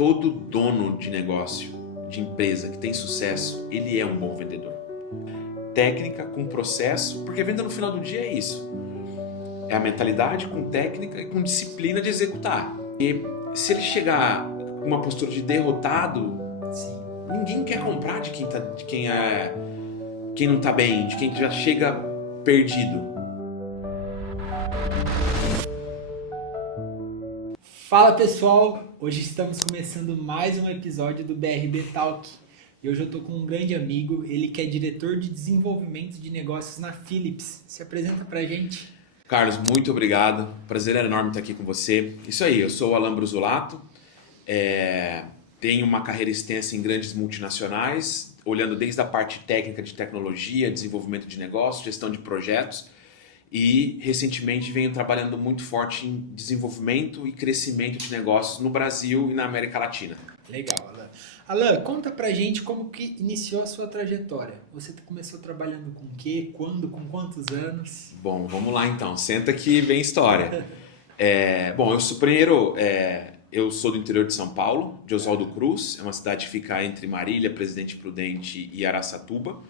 todo dono de negócio, de empresa que tem sucesso, ele é um bom vendedor. Técnica com processo, porque venda no final do dia é isso. É a mentalidade com técnica e com disciplina de executar. E se ele chegar com uma postura de derrotado, ninguém quer comprar de quem não tá bem, de quem já chega perdido. Fala pessoal, hoje estamos começando mais um episódio do BRB Talk e hoje eu estou com um grande amigo, ele que é diretor de desenvolvimento de negócios na Philips. Se apresenta pra gente. Carlos, muito obrigado, prazer enorme estar aqui com você. Isso aí, eu sou o Alan Brusolato, tenho uma carreira extensa em grandes multinacionais, olhando desde a parte técnica de tecnologia, desenvolvimento de negócios, gestão de projetos. E recentemente venho trabalhando muito forte em desenvolvimento e crescimento de negócios no Brasil e na América Latina. Legal, Alan. Alan, conta pra gente como que iniciou a sua trajetória. Você começou trabalhando com o quê? Quando? Com quantos anos? Bom, vamos lá então. Senta que vem história. Eu sou do interior de São Paulo, de Oswaldo Cruz. É uma cidade que fica entre Marília, Presidente Prudente e Araçatuba.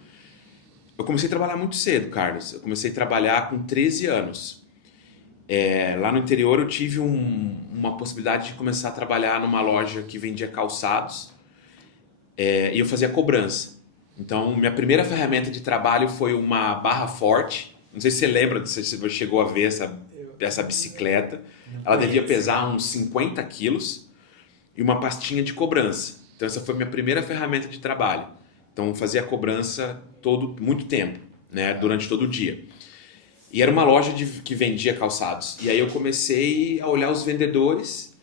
Eu comecei a trabalhar muito cedo, Carlos. Eu comecei a trabalhar com 13 anos. Lá no interior eu tive uma possibilidade de começar a trabalhar numa loja que vendia calçados e eu fazia cobrança. Então, minha primeira ferramenta de trabalho foi uma barra forte. Não sei se você lembra, se você chegou a ver essa bicicleta. Ela devia pesar uns 50 quilos e uma pastinha de cobrança. Então, essa foi a minha primeira ferramenta de trabalho. Então, eu fazia cobrança muito tempo, né, durante todo o dia. E era uma loja que vendia calçados. E aí eu comecei a olhar os vendedores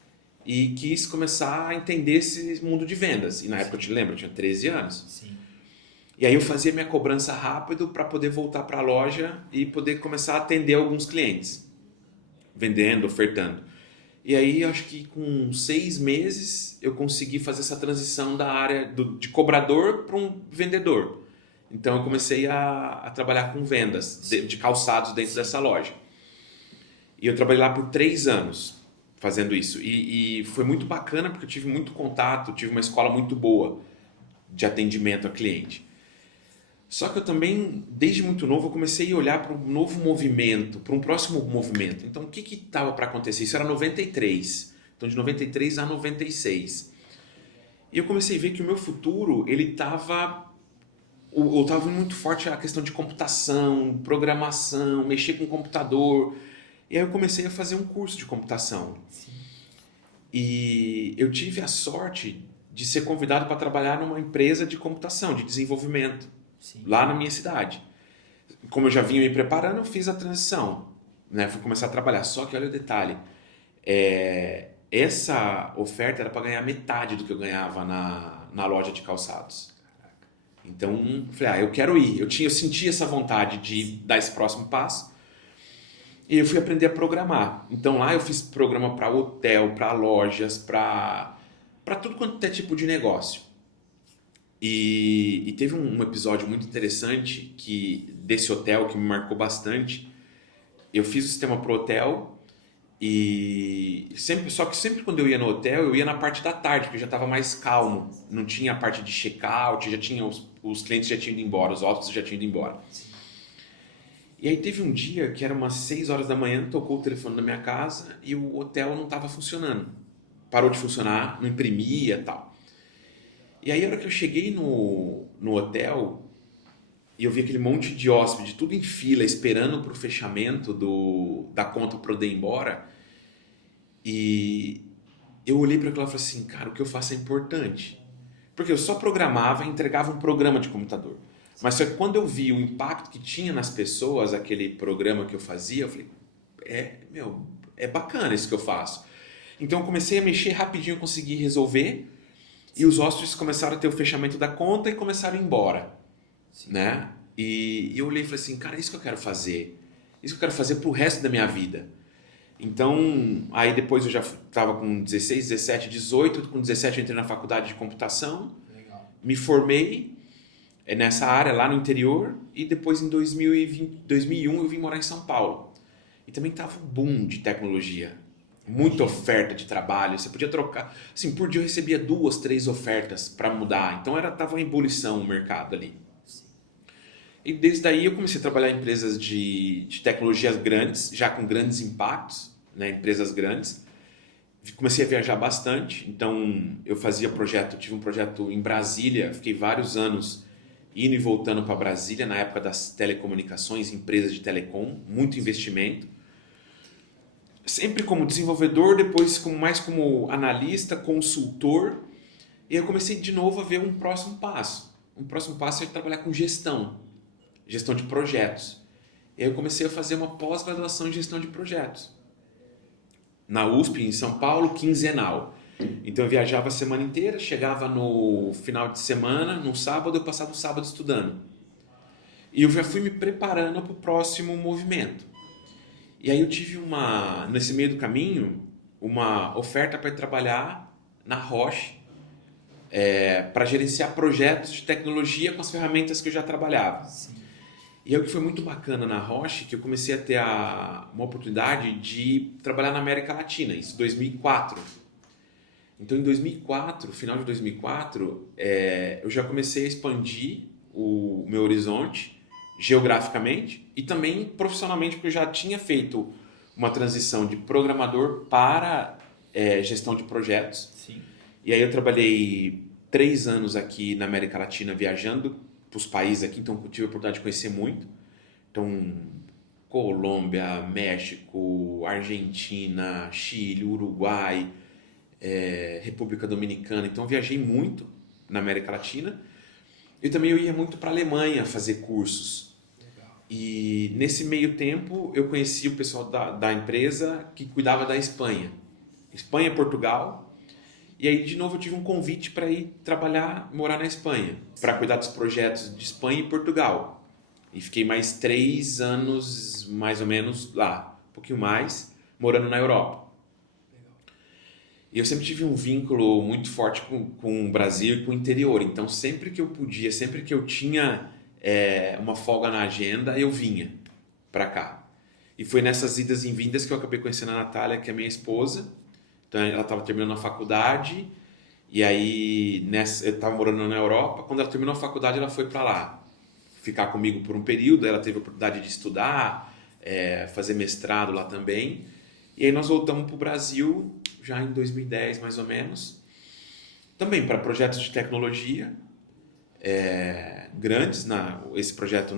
e quis começar a entender esse mundo de vendas. E na época, eu te lembro, eu tinha 13 anos. Sim. E aí eu fazia minha cobrança rápido para poder voltar para a loja e poder começar a atender alguns clientes, vendendo, ofertando. E aí, acho que com 6 meses, eu consegui fazer essa transição da área de cobrador para um vendedor. Então, eu comecei a trabalhar com vendas de calçados dentro dessa loja. E eu trabalhei lá por 3 anos fazendo isso. E foi muito bacana porque eu tive muito contato, tive uma escola muito boa de atendimento a cliente. Só que eu também, desde muito novo, eu comecei a olhar para um novo movimento, para um próximo movimento. Então, o que estava para acontecer? Isso era 93. Então, de 93 a 96. E eu comecei a ver que o meu futuro, ele estava... Eu estava muito forte a questão de computação, programação, mexer com computador. E aí eu comecei a fazer um curso de computação. Sim. E eu tive a sorte de ser convidado para trabalhar numa empresa de computação, de desenvolvimento. Sim. Lá na minha cidade. Como eu já vinha me preparando, eu fiz a transição, né? Fui começar a trabalhar. Só que olha o detalhe, essa oferta era para ganhar metade do que eu ganhava na loja de calçados. Então, falei, eu quero ir. Eu senti essa vontade de dar esse próximo passo e eu fui aprender a programar. Então lá eu fiz programa para hotel, para lojas, para tudo quanto é tipo de negócio. E teve um episódio muito interessante desse hotel que me marcou bastante. Eu fiz o sistema pro hotel só que sempre quando eu ia no hotel, eu ia na parte da tarde, porque já estava mais calmo. Não tinha a parte de check-out, já tinha os clientes já tinham ido embora, os hóspedes já tinham ido embora. E aí teve um dia que era umas 6 horas da manhã, tocou o telefone na minha casa e o hotel não estava funcionando. Parou de funcionar, não imprimia e tal. E aí, a hora que eu cheguei no hotel e eu vi aquele monte de hóspede, tudo em fila, esperando para o fechamento da conta para eu ir embora, e eu olhei para aquilo e falei assim, cara, o que eu faço é importante. Porque eu só programava e entregava um programa de computador. Mas só que quando eu vi o impacto que tinha nas pessoas, aquele programa que eu fazia, eu falei, é bacana isso que eu faço. Então, eu comecei a mexer rapidinho, eu consegui resolver. E os hóspedes começaram a ter o fechamento da conta e começaram a ir embora, né? E eu olhei e falei assim, cara, é isso que eu quero fazer. Isso que eu quero fazer pro resto da minha vida. Então, aí depois eu já estava com 16, 17, 18. Com 17 eu entrei na faculdade de computação. Legal. Me formei nessa área lá no interior. E depois em 2001 eu vim morar em São Paulo. E também estava um boom de tecnologia. muita oferta de trabalho, você podia trocar, assim, por dia eu recebia 2, 3 ofertas para mudar, então tava em ebulição o mercado ali. E desde aí eu comecei a trabalhar em empresas de tecnologias grandes, já com grandes impactos, né, empresas grandes. Comecei a viajar bastante, então eu tive um projeto em Brasília, fiquei vários anos indo e voltando para Brasília, na época das telecomunicações, empresas de telecom, muito investimento. Sempre como desenvolvedor, depois mais como analista, consultor, e eu comecei de novo a ver um próximo passo. Um próximo passo é trabalhar com gestão de projetos. E aí eu comecei a fazer uma pós-graduação em gestão de projetos. Na USP, em São Paulo, quinzenal. Então eu viajava a semana inteira, chegava no final de semana, no sábado, eu passava o sábado estudando. E eu já fui me preparando para o próximo movimento. E aí eu tive nesse meio do caminho, uma oferta para trabalhar na Roche, para gerenciar projetos de tecnologia com as ferramentas que eu já trabalhava. Sim. E é o que foi muito bacana na Roche, que eu comecei a ter uma oportunidade de trabalhar na América Latina, isso em 2004. Então, em 2004, final de 2004, eu já comecei a expandir o meu horizonte geograficamente e também profissionalmente, porque eu já tinha feito uma transição de programador para gestão de projetos. Sim. E aí eu trabalhei 3 anos aqui na América Latina viajando para os países aqui, então eu tive a oportunidade de conhecer muito. Então, Colômbia, México, Argentina, Chile, Uruguai, República Dominicana. Então, eu viajei muito na América Latina. E também eu ia muito para a Alemanha fazer cursos. Legal. E nesse meio tempo, eu conheci o pessoal da empresa que cuidava da Espanha. Espanha e Portugal. E aí, de novo, eu tive um convite para ir morar na Espanha, para cuidar dos projetos de Espanha e Portugal. E fiquei mais 3 anos, mais ou menos, lá, um pouquinho mais, morando na Europa. Legal. E eu sempre tive um vínculo muito forte com o Brasil e com o interior. Então, sempre que eu podia, sempre que eu tinha uma folga na agenda, eu vinha para cá. E foi nessas idas e vindas que eu acabei conhecendo a Natália, que é minha esposa. Então, ela estava terminando a faculdade e aí eu estava morando na Europa. Quando ela terminou a faculdade, ela foi para lá ficar comigo por um período. Ela teve a oportunidade de estudar, fazer mestrado lá também. E aí nós voltamos para o Brasil já em 2010, mais ou menos. Também para projetos de tecnologia grandes. Esse projeto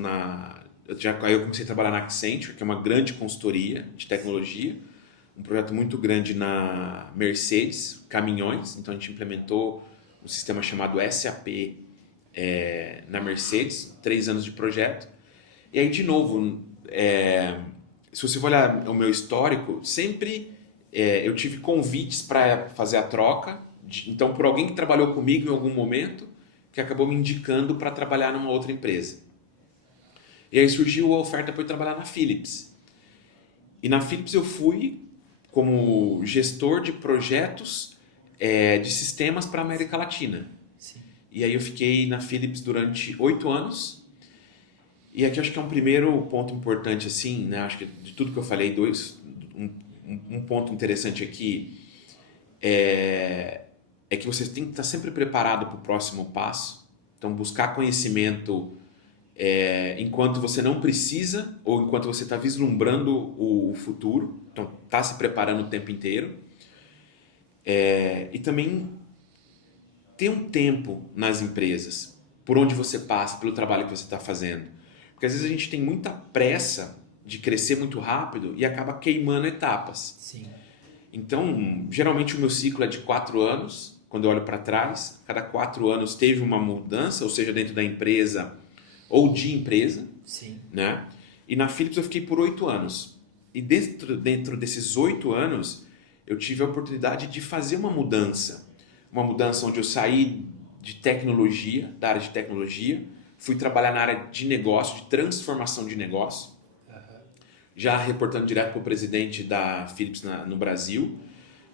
aí eu comecei a trabalhar na Accenture, que é uma grande consultoria de tecnologia. Um projeto muito grande na Mercedes, caminhões. Então a gente implementou um sistema chamado SAP na Mercedes, 3 anos de projeto. E aí, de novo, se você for olhar o meu histórico, sempre eu tive convites para fazer a troca. Então, por alguém que trabalhou comigo em algum momento, que acabou me indicando para trabalhar numa outra empresa. E aí surgiu a oferta para eu trabalhar na Philips. E na Philips eu fui como gestor de projetos de sistemas para a América Latina. Sim. E aí eu fiquei na Philips durante 8 anos. E aqui acho que é um primeiro ponto importante, assim, né? Acho que de tudo que eu falei, um ponto interessante aqui é que você tem que estar sempre preparado para o próximo passo. Então, buscar conhecimento enquanto você não precisa ou enquanto você está vislumbrando o futuro. Então, está se preparando o tempo inteiro. E também ter um tempo nas empresas, por onde você passa, pelo trabalho que você está fazendo. Porque às vezes a gente tem muita pressa de crescer muito rápido e acaba queimando etapas. Sim. Então, geralmente o meu ciclo é de 4 anos. Quando eu olho para trás, cada 4 anos teve uma mudança, ou seja, dentro da empresa ou de empresa. Sim. Né? E na Philips eu fiquei por 8 anos. E dentro desses 8 anos, eu tive a oportunidade de fazer uma mudança. Uma mudança onde eu saí de tecnologia, da área de tecnologia, fui trabalhar na área de negócio, de transformação de negócio, já reportando direto para o presidente da Philips no Brasil.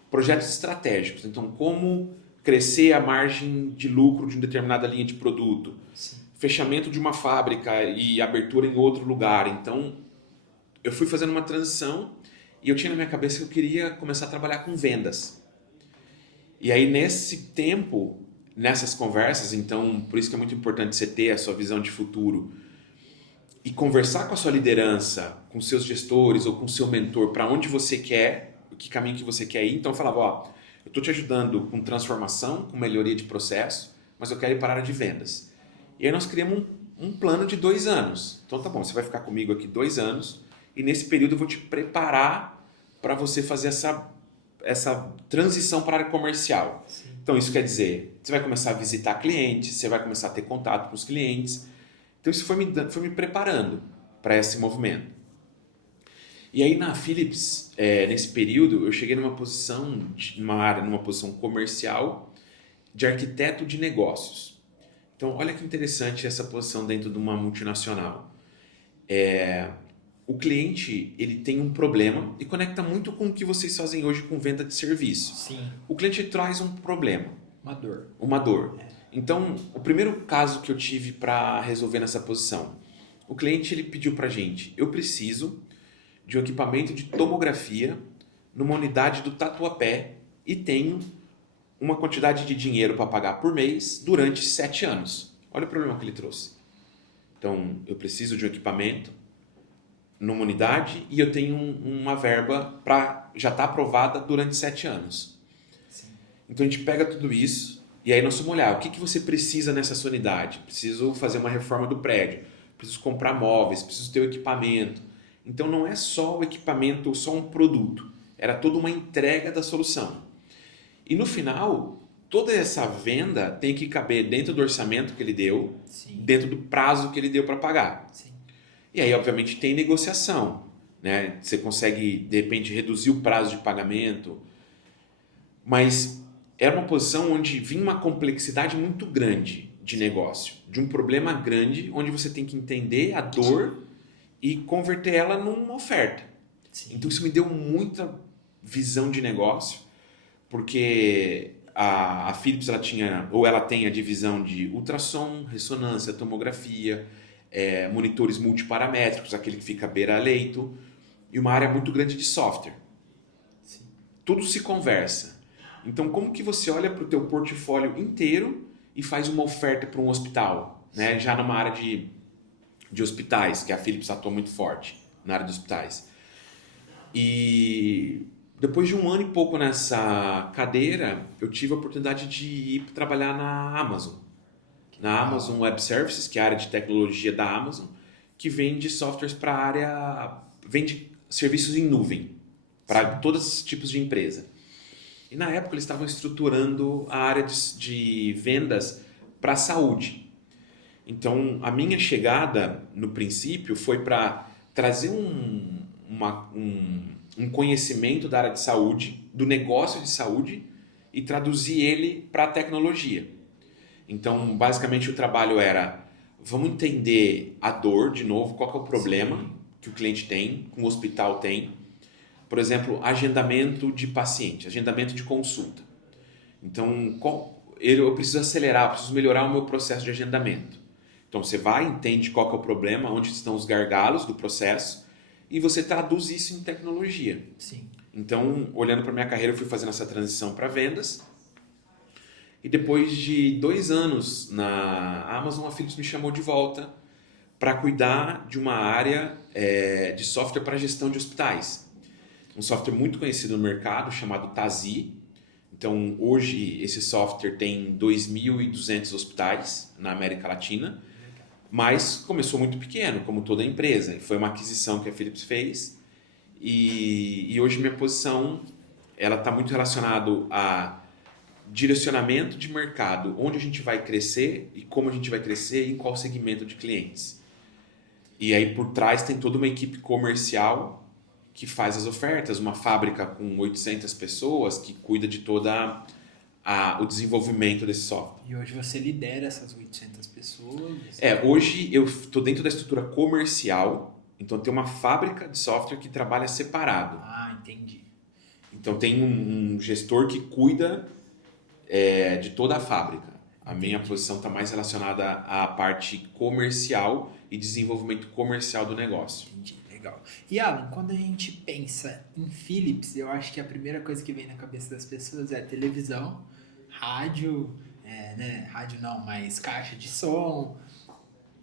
Projetos estratégicos. Então, como crescer a margem de lucro de uma determinada linha de produto. Sim. Fechamento de uma fábrica e abertura em outro lugar. Então, eu fui fazendo uma transição E eu tinha na minha cabeça que eu queria começar a trabalhar com vendas. E aí, nesse tempo, nessas conversas, então, por isso que é muito importante você ter a sua visão de futuro e conversar com a sua liderança, com seus gestores ou com o seu mentor para onde você quer, que caminho que você quer ir. Então, eu falava, ó, eu estou te ajudando com transformação, com melhoria de processo, mas eu quero ir para a área de vendas. E aí nós criamos um plano de 2 anos. Então, tá bom, você vai ficar comigo aqui 2 anos e nesse período eu vou te preparar para você fazer essa transição para a área comercial. Sim. Então, isso quer dizer, você vai começar a visitar clientes, você vai começar a ter contato com os clientes. Então, isso foi me preparando para esse movimento. E aí, na Philips, nesse período, eu cheguei numa posição comercial de arquiteto de negócios. Então, olha que interessante essa posição dentro de uma multinacional. O cliente, ele tem um problema e conecta muito com o que vocês fazem hoje com venda de serviço. Sim. O cliente traz um problema. Uma dor. Então, o primeiro caso que eu tive para resolver nessa posição, o cliente ele pediu para a gente, eu preciso de um equipamento de tomografia numa unidade do Tatuapé e tenho uma quantidade de dinheiro para pagar por mês durante 7 anos. Olha o problema que ele trouxe. Então, eu preciso de um equipamento numa unidade e eu tenho uma verba para já estar aprovada durante 7 anos. Sim. Então, a gente pega tudo isso e aí nós vamos olhar o que você precisa nessa sua unidade. Preciso fazer uma reforma do prédio, preciso comprar móveis, preciso ter o equipamento. Então, não é só o equipamento, só um produto. Era toda uma entrega da solução. E no final, toda essa venda tem que caber dentro do orçamento que ele deu, Sim. dentro do prazo que ele deu para pagar. Sim. E aí, obviamente, tem negociação. Né? Você consegue, de repente, reduzir o prazo de pagamento. Mas era uma posição onde vinha uma complexidade muito grande de negócio. De um problema grande, onde você tem que entender a dor e converter ela numa oferta. Sim. Então, isso me deu muita visão de negócio, porque a Philips ela tem a divisão de ultrassom, ressonância, tomografia, monitores multiparamétricos, aquele que fica beira-leito, e uma área muito grande de software. Sim. Tudo se conversa. Então, como que você olha para o teu portfólio inteiro e faz uma oferta para um hospital? Né? Já numa área de hospitais, que a Philips atua muito forte na área de hospitais. E depois de 1 ano e pouco nessa cadeira, eu tive a oportunidade de ir trabalhar na Amazon. Na Amazon Web Services, que é a área de tecnologia da Amazon, que vende softwares para a área... vende serviços em nuvem para todos os tipos de empresa. E na época eles estavam estruturando a área de vendas para a saúde. Então, a minha chegada, no princípio, foi para trazer um conhecimento da área de saúde, do negócio de saúde, e traduzir ele para a tecnologia. Então, basicamente, o trabalho era, vamos entender a dor, de novo, qual que é o problema que o cliente tem, que o hospital tem. Por exemplo, agendamento de paciente, agendamento de consulta. Então, eu preciso acelerar, eu preciso melhorar o meu processo de agendamento. Então, você vai, entende qual que é o problema, onde estão os gargalos do processo, e você traduz isso em tecnologia. Sim. Então, olhando para a minha carreira, eu fui fazendo essa transição para vendas. E depois de 2 anos na Amazon, a Philips me chamou de volta para cuidar de uma área de software para gestão de hospitais. Um software muito conhecido no mercado, chamado Tazi. Então, hoje, esse software tem 2.200 hospitais na América Latina, mas começou muito pequeno, como toda empresa. Foi uma aquisição que a Philips fez e hoje minha posição está muito relacionada a direcionamento de mercado, onde a gente vai crescer e como a gente vai crescer e em qual segmento de clientes. E aí por trás tem toda uma equipe comercial que faz as ofertas, uma fábrica com 800 pessoas que cuida de toda o desenvolvimento desse software. E hoje você lidera essas 800 pessoas? Hoje eu estou dentro da estrutura comercial, então tem uma fábrica de software que trabalha separado. Ah, entendi. Então tem um gestor que cuida de toda a fábrica. A minha posição está mais relacionada à parte comercial e desenvolvimento comercial do negócio. Entendi, Legal. E Alan, quando a gente pensa em Philips, eu acho que a primeira coisa que vem na cabeça das pessoas é televisão, rádio, né? Rádio não, mas caixa de som.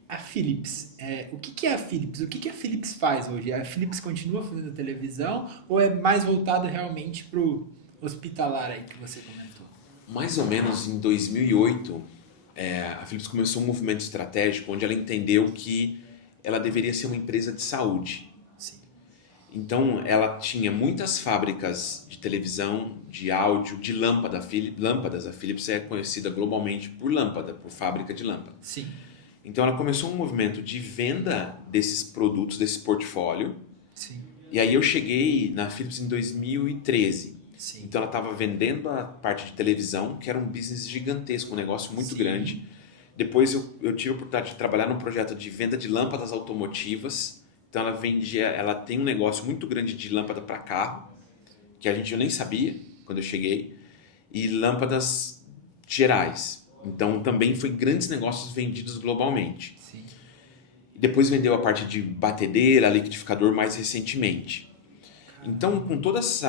A Philips, o que que é a Philips? O que que a Philips faz hoje? A Philips continua fazendo televisão ou é mais voltado realmente para o hospitalar aí que você comentou? Mais ou menos em 2008, a Philips começou um movimento estratégico onde ela entendeu que ela deveria ser uma empresa de saúde. Sim. Então, ela tinha muitas fábricas de televisão, de áudio, de lâmpadas. A Philips é conhecida globalmente por lâmpada, por fábrica de lâmpada. Sim. Então, ela começou um movimento de venda desses produtos, desse portfólio. Sim. E aí eu cheguei na Philips em 2013. Sim. Então, ela estava vendendo a parte de televisão, que era um business gigantesco, um negócio muito Sim. grande. Depois, eu tive a oportunidade de trabalhar num projeto de venda de lâmpadas automotivas. Então, ela tem um negócio muito grande de lâmpada para carro, que eu nem sabia quando eu cheguei, e lâmpadas gerais. Então, também foi grandes negócios vendidos globalmente. Sim. E depois vendeu a parte de batedeira, liquidificador mais recentemente. Então, com todas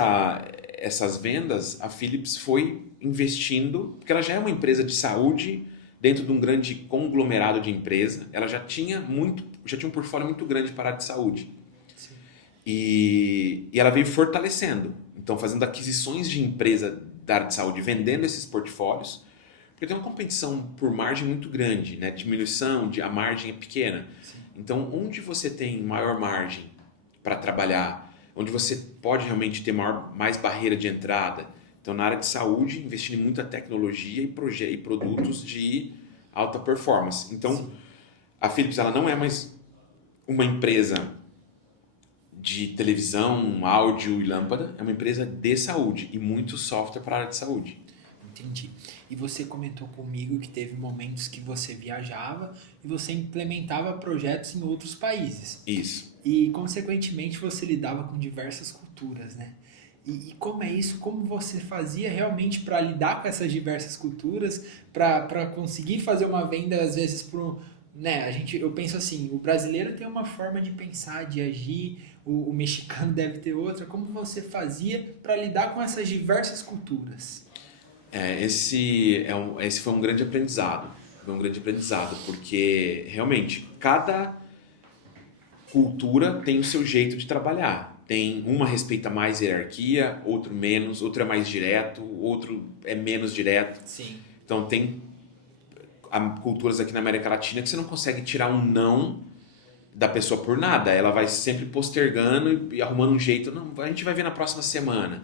essas vendas, a Philips foi investindo, porque ela já é uma empresa de saúde dentro de um grande conglomerado de empresa. Ela já tinha um portfólio muito grande para a área de saúde. Sim. E ela veio fortalecendo, então fazendo aquisições de empresa da área de saúde, vendendo esses portfólios, porque tem uma competição por margem muito grande, né? A margem é pequena. Sim. Então, onde você tem maior margem para trabalhar, onde você pode realmente ter mais barreira de entrada, então na área de saúde, investindo em muita tecnologia e produtos de alta performance. Então, Sim. a Philips ela não é mais uma empresa de televisão, áudio e lâmpada, é uma empresa de saúde e muito software para a área de saúde. Entendi. E você comentou comigo que teve momentos que você viajava e você implementava projetos em outros países. Isso. E, consequentemente, você lidava com diversas culturas, né? E como é isso? Como você fazia realmente para lidar com essas diversas culturas, para conseguir fazer uma venda, às vezes, para um... Né, eu penso assim, o brasileiro tem uma forma de pensar, de agir, o mexicano deve ter outra. Como você fazia para lidar com essas diversas culturas? Esse foi um grande aprendizado. Foi um grande aprendizado, porque realmente cada cultura tem o seu jeito de trabalhar. Tem uma respeita mais hierarquia, outro menos, outro é mais direto, outro é menos direto. Sim. Então tem culturas aqui na América Latina que você não consegue tirar um não da pessoa por nada. Ela vai sempre postergando e arrumando um jeito. Não, a gente vai ver na próxima semana.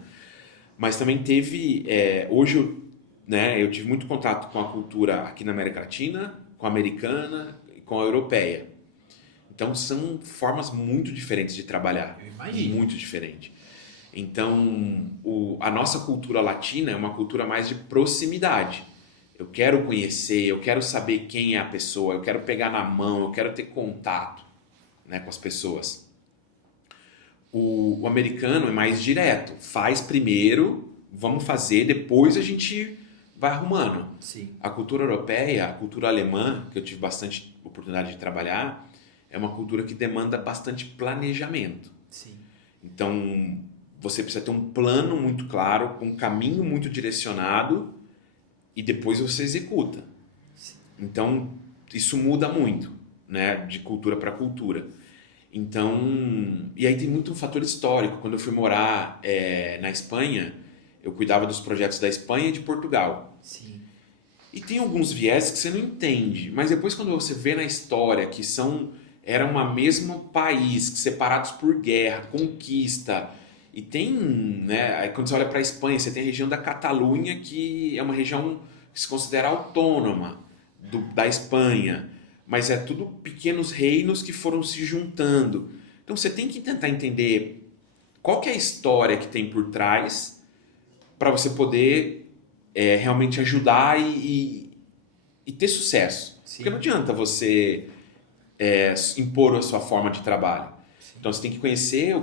Mas também teve... hoje eu tive muito contato com a cultura aqui na América Latina, com a americana e com a europeia. Então são formas muito diferentes de trabalhar. Eu imagino. Muito diferente. Então a nossa cultura latina é uma cultura mais de proximidade. Eu quero conhecer, eu quero saber quem é a pessoa, eu quero pegar na mão, eu quero ter contato, né, com as pessoas. O americano é mais direto. Faz primeiro, vamos fazer, depois a gente vai arrumando. Sim. A cultura europeia, a cultura alemã, que eu tive bastante oportunidade de trabalhar, é uma cultura que demanda bastante planejamento. Sim. Então, você precisa ter um plano muito claro, um caminho muito direcionado e depois você executa. Sim. Então, isso muda muito, né, de cultura para cultura. Então, e aí tem muito um fator histórico. Quando eu fui morar na Espanha, eu cuidava dos projetos da Espanha e de Portugal. Sim. E tem alguns viés que você não entende, mas depois quando você vê na história que eram um mesmo país, separados por guerra, conquista, e tem, né, aí quando você olha para a Espanha, você tem a região da Catalunha, que é uma região que se considera autônoma da Espanha, mas é tudo pequenos reinos que foram se juntando. Então você tem que tentar entender qual que é a história que tem por trás para você poder realmente ajudar e ter sucesso. Sim. Porque não adianta você impor a sua forma de trabalho. Sim. Então você tem que conhecer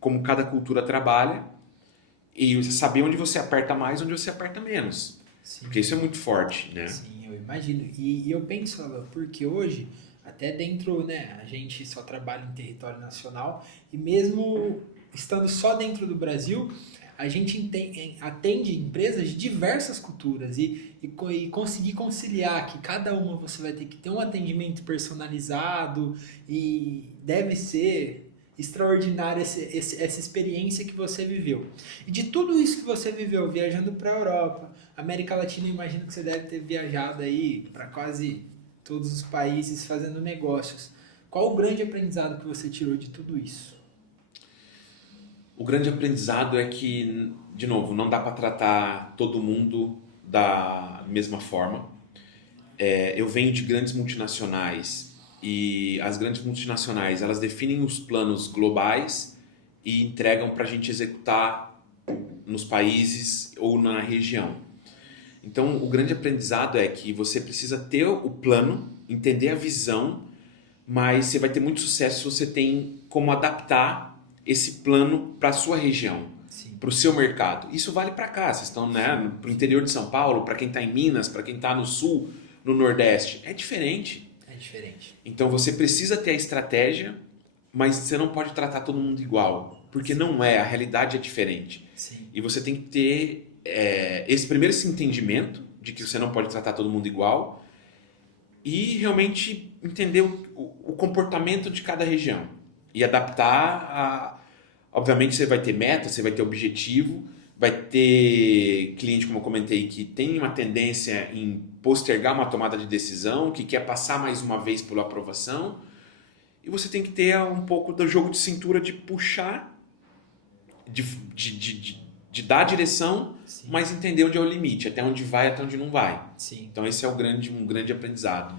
como cada cultura trabalha e saber onde você aperta mais, onde você aperta menos. Sim. Porque isso é muito forte, né? Sim, eu imagino. E eu penso, Alan, porque hoje Até dentro, né, a gente só trabalha em território nacional e mesmo estando só dentro do Brasil, a gente atende empresas de diversas culturas e conseguir conciliar que cada uma você vai ter que ter um atendimento personalizado e deve ser extraordinária essa experiência que você viveu. E de tudo isso que você viveu, viajando para a Europa, América Latina, eu imagino que você deve ter viajado aí para quase todos os países fazendo negócios. Qual o grande aprendizado que você tirou de tudo isso? O grande aprendizado é que, de novo, não dá para tratar todo mundo da mesma forma. Eu venho de grandes multinacionais e as grandes multinacionais elas definem os planos globais e entregam para a gente executar nos países ou na região. Então, o grande aprendizado é que você precisa ter o plano, entender a visão, mas você vai ter muito sucesso se você tem como adaptar esse plano para a sua região, para o seu mercado. Isso vale para cá, vocês estão, né, para o interior de São Paulo, para quem está em Minas, para quem está no Sul, no Nordeste. É diferente. É diferente. Então, você precisa ter a estratégia, mas você não pode tratar todo mundo igual, porque não é, a realidade é diferente. Sim. E você tem que ter esse entendimento de que você não pode tratar todo mundo igual e realmente entender o comportamento de cada região e adaptar. Obviamente você vai ter meta, você vai ter objetivo, vai ter cliente, como eu comentei, que tem uma tendência em postergar uma tomada de decisão, que quer passar mais uma vez pela aprovação, e você tem que ter um pouco do jogo de cintura de puxar, de dar a direção, Sim. mas entender onde é o limite, até onde vai, até onde não vai. Sim. Então esse é um grande aprendizado.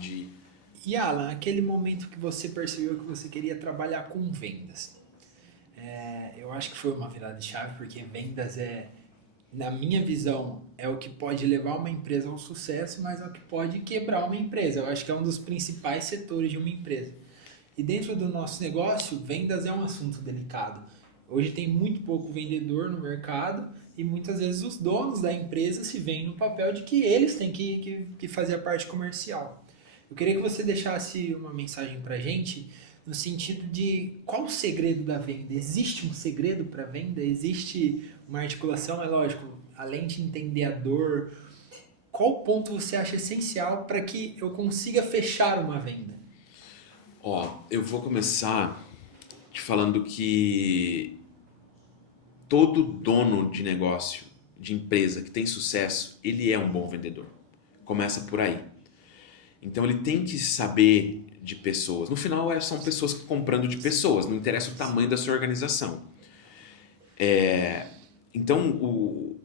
E Alan, aquele momento que você percebeu que você queria trabalhar com vendas, eu acho que foi uma virada de chave, porque vendas na minha visão, é o que pode levar uma empresa ao sucesso, mas é o que pode quebrar uma empresa. Eu acho que é um dos principais setores de uma empresa. E dentro do nosso negócio, vendas é um assunto delicado. Hoje tem muito pouco vendedor no mercado e muitas vezes os donos da empresa se veem no papel de que eles têm que fazer a parte comercial. Eu queria que você deixasse uma mensagem para a gente no sentido de qual o segredo da venda? Existe um segredo para a venda? Existe uma articulação? É lógico, além de entender a dor, qual ponto você acha essencial para que eu consiga fechar uma venda? Eu vou começar te falando que todo dono de negócio, de empresa que tem sucesso, ele é um bom vendedor. Começa por aí. Então ele tem que saber de pessoas. No final são pessoas comprando de pessoas, não interessa o tamanho da sua organização. Então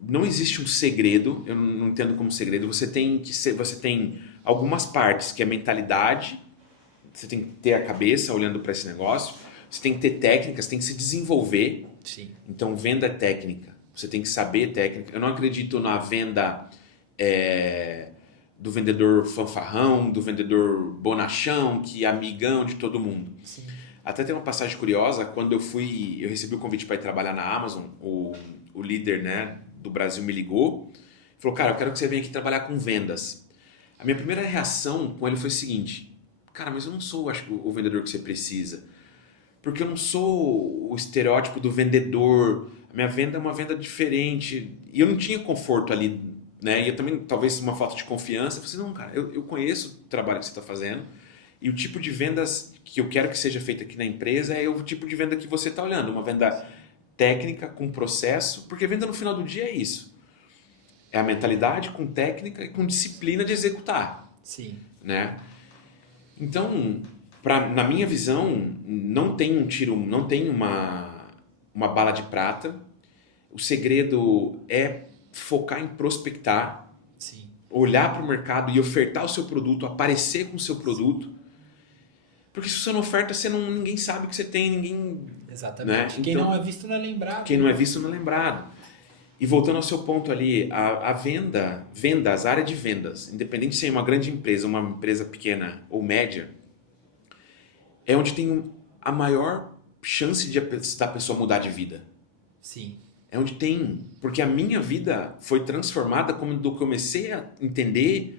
não existe um segredo, eu não entendo como segredo. Você tem algumas partes que é mentalidade, você tem que ter a cabeça olhando para esse negócio, você tem que ter técnicas, tem que se desenvolver. Sim. Então venda é técnica, você tem que saber técnica. Eu não acredito na venda do vendedor fanfarrão, do vendedor bonachão, que é amigão de todo mundo. Sim. Até tem uma passagem curiosa, quando eu recebi o convite para ir trabalhar na Amazon, o líder, né, do Brasil me ligou, falou, cara, eu quero que você venha aqui trabalhar com vendas. A minha primeira reação com ele foi o seguinte, cara, mas eu não sou, acho que, o vendedor que você precisa, porque eu não sou o estereótipo do vendedor, a minha venda é uma venda diferente, e eu não tinha conforto ali, né? E eu também, talvez uma falta de confiança. Eu falei assim, não, cara, eu conheço o trabalho que você está fazendo e o tipo de vendas que eu quero que seja feita aqui na empresa é o tipo de venda que você está olhando. Uma venda técnica, com processo, porque venda no final do dia é isso. É a mentalidade com técnica e com disciplina de executar. Sim. Né? Então, na minha visão, não tem um tiro, não tem uma bala de prata. O segredo é focar em prospectar, Sim. olhar para o mercado e ofertar o seu produto, aparecer com o seu produto. Porque se você não oferta, ninguém sabe que você tem, ninguém... Exatamente. Né? Quem Então, não é visto não é lembrado. Quem não é visto não é lembrado. E voltando ao seu ponto ali, a vendas, a área de vendas, independente se é uma grande empresa, uma empresa pequena ou média, é onde tem a maior chance da pessoa mudar de vida. Sim. É onde tem, porque a minha vida foi transformada quando eu comecei a entender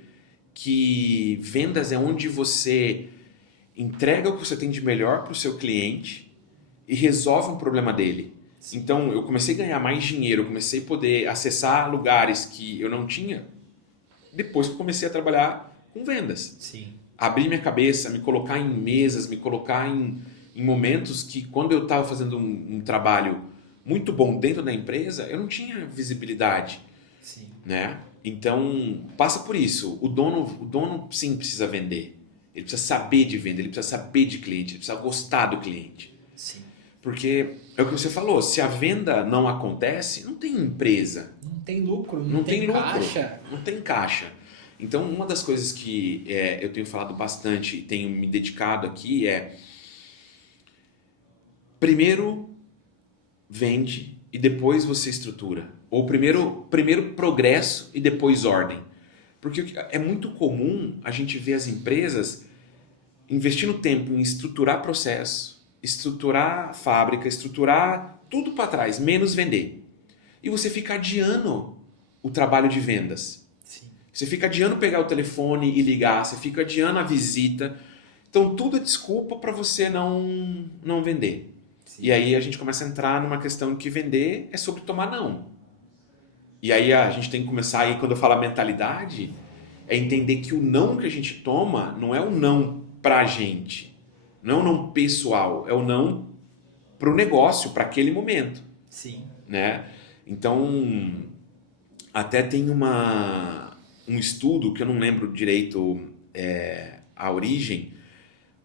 que vendas é onde você entrega o que você tem de melhor para o seu cliente e resolve um problema dele. Então, eu comecei a ganhar mais dinheiro, eu comecei a poder acessar lugares que eu não tinha depois que eu comecei a trabalhar com vendas. Sim. Abrir minha cabeça, me colocar em mesas, me colocar em momentos que quando eu estava fazendo um trabalho muito bom dentro da empresa, eu não tinha visibilidade. Sim. Né? Então, passa por isso. O dono sim precisa vender. Ele precisa saber de venda, ele precisa saber de cliente, ele precisa gostar do cliente. Sim. Porque é o que você falou, se a venda não acontece, não tem empresa. Não tem lucro, Não tem lucro, caixa. não tem caixa. Então, uma das coisas que eu tenho falado bastante e tenho me dedicado aqui é: primeiro vende e depois você estrutura. Ou primeiro progresso e depois ordem. Porque é muito comum a gente ver as empresas investindo tempo em estruturar processo, estruturar fábrica, estruturar tudo para trás, menos vender. E você fica adiando o trabalho de vendas. Sim. Você fica adiando pegar o telefone e ligar, você fica adiando a visita. Então tudo é desculpa para você não vender. Sim. E aí a gente começa a entrar numa questão que vender é sobre tomar não. E aí a gente tem que começar aí, quando eu falo a mentalidade, é entender que o não que a gente toma não é um não pra gente. Não é um não pessoal, é um não pro negócio, para aquele momento. Sim. Né? Então, até tem um estudo, que eu não lembro direito a origem,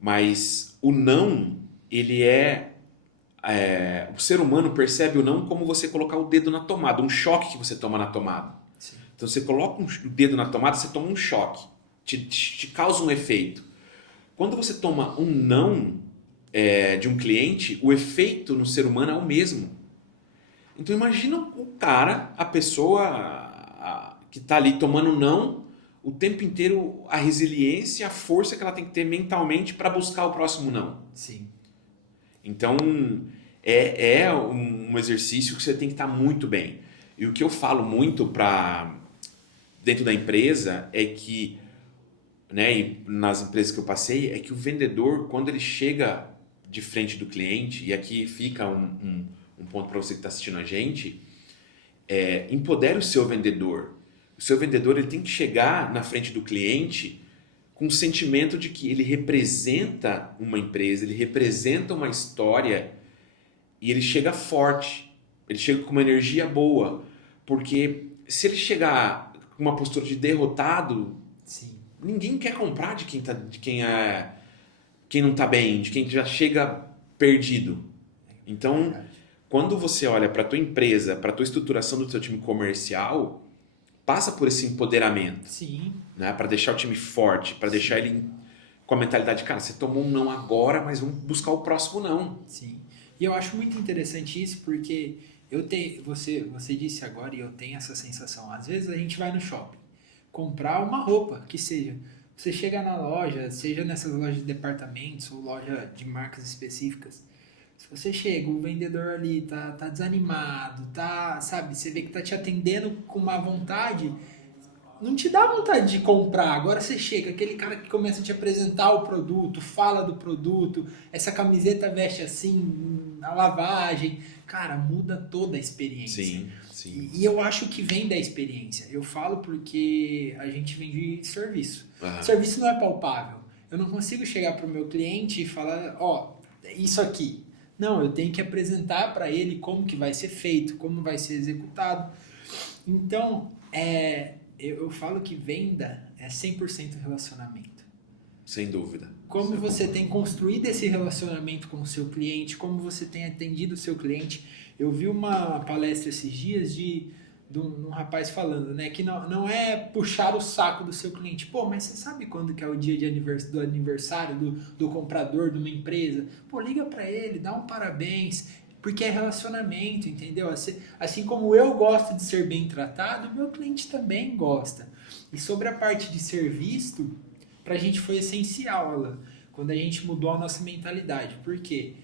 mas o não, ele o ser humano percebe o não como você colocar o dedo na tomada, um choque que você toma na tomada. Sim. Então você coloca o dedo na tomada, você toma um choque, te causa um efeito. Quando você toma um não de um cliente, o efeito no ser humano é o mesmo. Então imagina o cara, a pessoa que está ali tomando não o tempo inteiro, a resiliência, a força que ela tem que ter mentalmente para buscar o próximo não. Sim. Então, é um exercício que você tem que estar muito bem. E o que eu falo muito dentro da empresa é que, né, e nas empresas que eu passei, é que o vendedor, quando ele chega de frente do cliente, e aqui fica um ponto para você que está assistindo a gente, empodere o seu vendedor. O seu vendedor ele tem que chegar na frente do cliente com o sentimento de que ele representa uma empresa, ele representa uma história e ele chega forte, ele chega com uma energia boa, porque se ele chegar com uma postura de derrotado, sim, ninguém quer comprar de quem não está bem, de quem já chega perdido. Então, quando você olha para a tua empresa, para a tua estruturação do teu time comercial, passa por esse empoderamento. Sim. Né? Para deixar o time forte, para deixar ele com a mentalidade, cara, você tomou um não agora, mas vamos buscar o próximo não. Sim. E eu acho muito interessante isso, porque você disse agora e eu tenho essa sensação. Às vezes a gente vai no shopping comprar uma roupa, que seja. Você chega na loja, seja nessas lojas de departamentos ou loja de marcas específicas, se você chega, o vendedor ali tá desanimado, sabe, você vê que tá te atendendo com má vontade, não te dá vontade de comprar. Agora você chega, aquele cara que começa a te apresentar o produto, fala do produto, essa camiseta veste assim, a lavagem, cara, muda toda a experiência. Sim, sim. E eu acho que vem da experiência. Eu falo porque a gente vende serviço. Uhum. Serviço não é palpável. Eu não consigo chegar pro meu cliente e falar, isso aqui. Não, eu tenho que apresentar para ele como que vai ser feito, como vai ser executado. Então, eu falo que venda é 100% relacionamento. Sem dúvida. Como você tem construído esse relacionamento com o seu cliente, como você tem atendido o seu cliente. Eu vi uma palestra esses dias de um rapaz falando, né, que não é puxar o saco do seu cliente. Pô, mas você sabe quando que é o dia do aniversário do comprador de uma empresa? Pô, liga para ele, dá um parabéns, porque é relacionamento, entendeu? Assim como eu gosto de ser bem tratado, o meu cliente também gosta. E sobre a parte de ser visto, pra gente foi essencial, Alan, quando a gente mudou a nossa mentalidade. Por quê?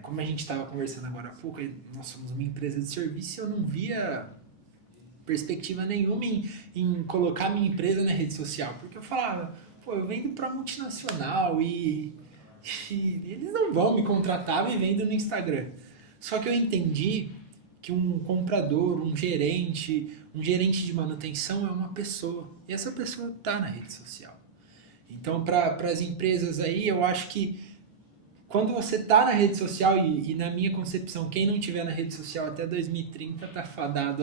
Como a gente estava conversando agora há pouco, nós somos uma empresa de serviço e eu não via perspectiva nenhuma em colocar minha empresa na rede social. Porque eu falava, pô, eu vendo para multinacional e eles não vão me contratar vivendo no Instagram. Só que eu entendi que um comprador, um gerente de manutenção é uma pessoa. E essa pessoa está na rede social. Então, para as empresas aí, eu acho que quando você está na rede social, e na minha concepção, quem não tiver na rede social até 2030 está fadado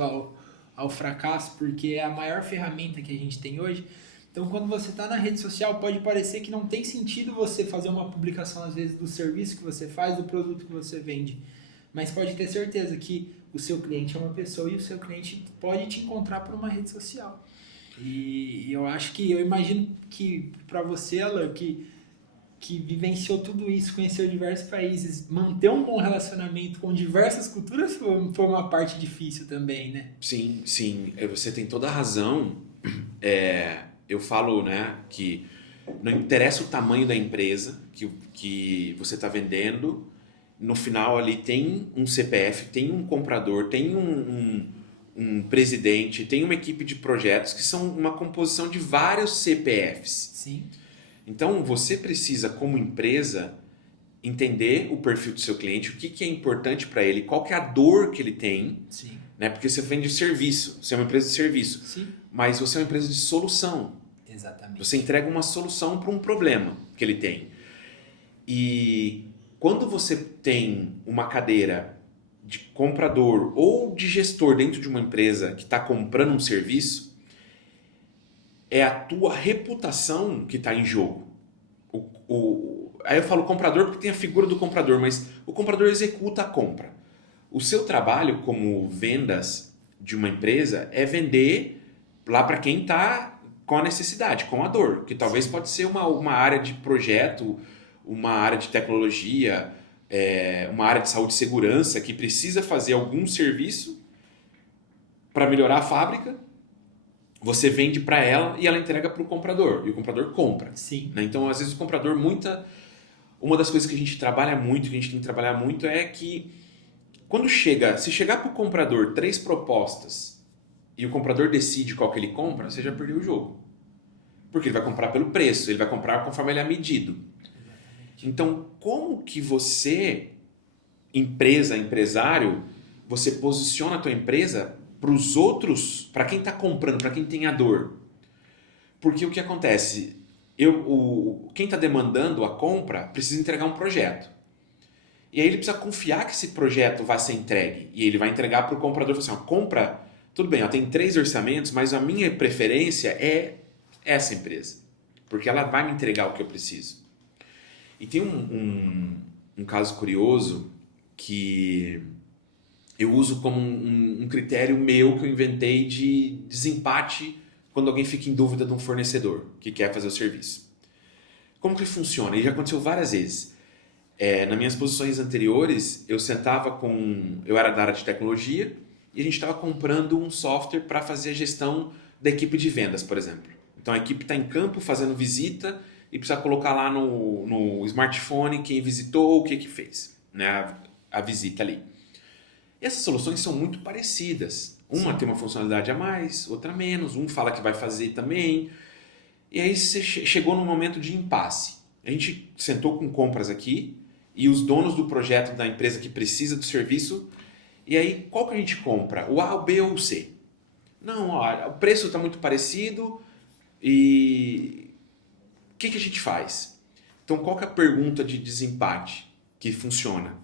ao fracasso, porque é a maior ferramenta que a gente tem hoje. Então, quando você está na rede social, pode parecer que não tem sentido você fazer uma publicação, às vezes, do serviço que você faz, do produto que você vende. Mas pode ter certeza que o seu cliente é uma pessoa e o seu cliente pode te encontrar por uma rede social. E eu imagino que para você, Alan, que vivenciou tudo isso, conheceu diversos países, manter um bom relacionamento com diversas culturas foi uma parte difícil também, né? Sim, sim, você tem toda a razão. Eu falo, né, que não interessa o tamanho da empresa que você está vendendo, no final ali tem um CPF, tem um comprador, tem um presidente, tem uma equipe de projetos que são uma composição de vários CPFs. Sim. Então, você precisa, como empresa, entender o perfil do seu cliente, o que é importante para ele, qual que é a dor que ele tem. Sim. Né? Porque você vende serviço, você é uma empresa de serviço, Sim. mas você é uma empresa de solução. Exatamente. Você entrega uma solução para um problema que ele tem. E quando você tem uma cadeira de comprador ou de gestor dentro de uma empresa que está comprando um serviço, é a tua reputação que está em jogo. Aí eu falo comprador porque tem a figura do comprador, mas o comprador executa a compra. O seu trabalho como vendas de uma empresa é vender lá para quem está com a necessidade, com a dor, que talvez pode ser uma área de projeto, uma área de tecnologia, uma área de saúde e segurança que precisa fazer algum serviço para melhorar a fábrica. Você vende para ela e ela entrega para o comprador. E o comprador compra. Sim. Né? Então, às vezes, o comprador, uma das coisas que a gente trabalha muito, que a gente tem que trabalhar muito, é que se chegar para o comprador 3 propostas e o comprador decide qual que ele compra, você já perdeu o jogo. Porque ele vai comprar pelo preço, ele vai comprar conforme ele é medido. Então, como que você, empresário, você posiciona a tua empresa para os outros, para quem está comprando, para quem tem a dor? Porque o que acontece? Quem está demandando a compra precisa entregar um projeto. E aí ele precisa confiar que esse projeto vai ser entregue. E ele vai entregar para o comprador e falar assim, compra, tudo bem, tem 3 orçamentos, mas a minha preferência é essa empresa. Porque ela vai me entregar o que eu preciso. E tem um caso curioso que eu uso como um critério meu que eu inventei de desempate quando alguém fica em dúvida de um fornecedor que quer fazer o serviço. Como que funciona? E já aconteceu várias vezes. Nas minhas posições anteriores, eu era da área de tecnologia e a gente estava comprando um software para fazer a gestão da equipe de vendas, por exemplo. Então a equipe está em campo fazendo visita e precisa colocar lá no smartphone quem visitou, o que fez, né? A visita ali. E essas soluções são muito parecidas. Uma tem uma funcionalidade a mais, outra a menos. Um fala que vai fazer também. E aí você chegou num momento de impasse. A gente sentou com compras aqui e os donos do projeto da empresa que precisa do serviço. E aí, qual que a gente compra? O A, o B ou o C? Não, ó, o preço está muito parecido e o que a gente faz? Então, qual que é a pergunta de desempate que funciona?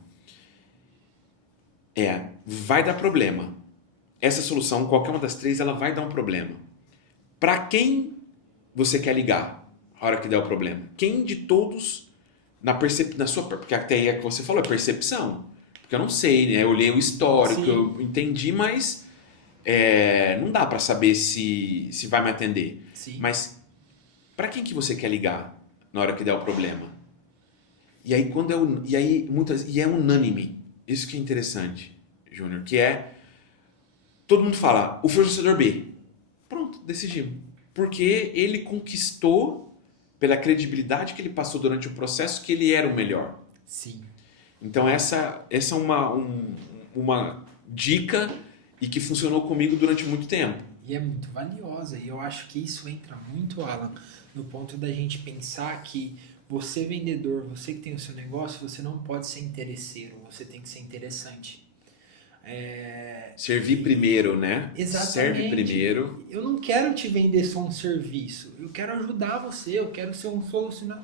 Vai dar problema. Essa solução, qualquer uma das 3, ela vai dar um problema. Para quem você quer ligar a hora que der o problema? Quem de todos, porque até aí é que você falou, é percepção. Porque eu não sei, né? Eu olhei o histórico, eu entendi, mas não dá para saber se vai me atender. Sim. Mas para quem que você quer ligar na hora que der o problema? E aí, é unânime. Isso que é interessante, Júnior, que todo mundo fala, o fornecedor B. Pronto, decidimos. Porque ele conquistou, pela credibilidade que ele passou durante o processo, que ele era o melhor. Sim. Então essa é uma dica e que funcionou comigo durante muito tempo. E é muito valiosa. E eu acho que isso entra muito, Alan, no ponto da gente pensar que você, vendedor, você que tem o seu negócio, você não pode ser interesseiro, você tem que ser interessante. Servir primeiro, né? Serve Exatamente. primeiro. Eu não quero te vender só um serviço. Eu quero ajudar você. Eu quero ser um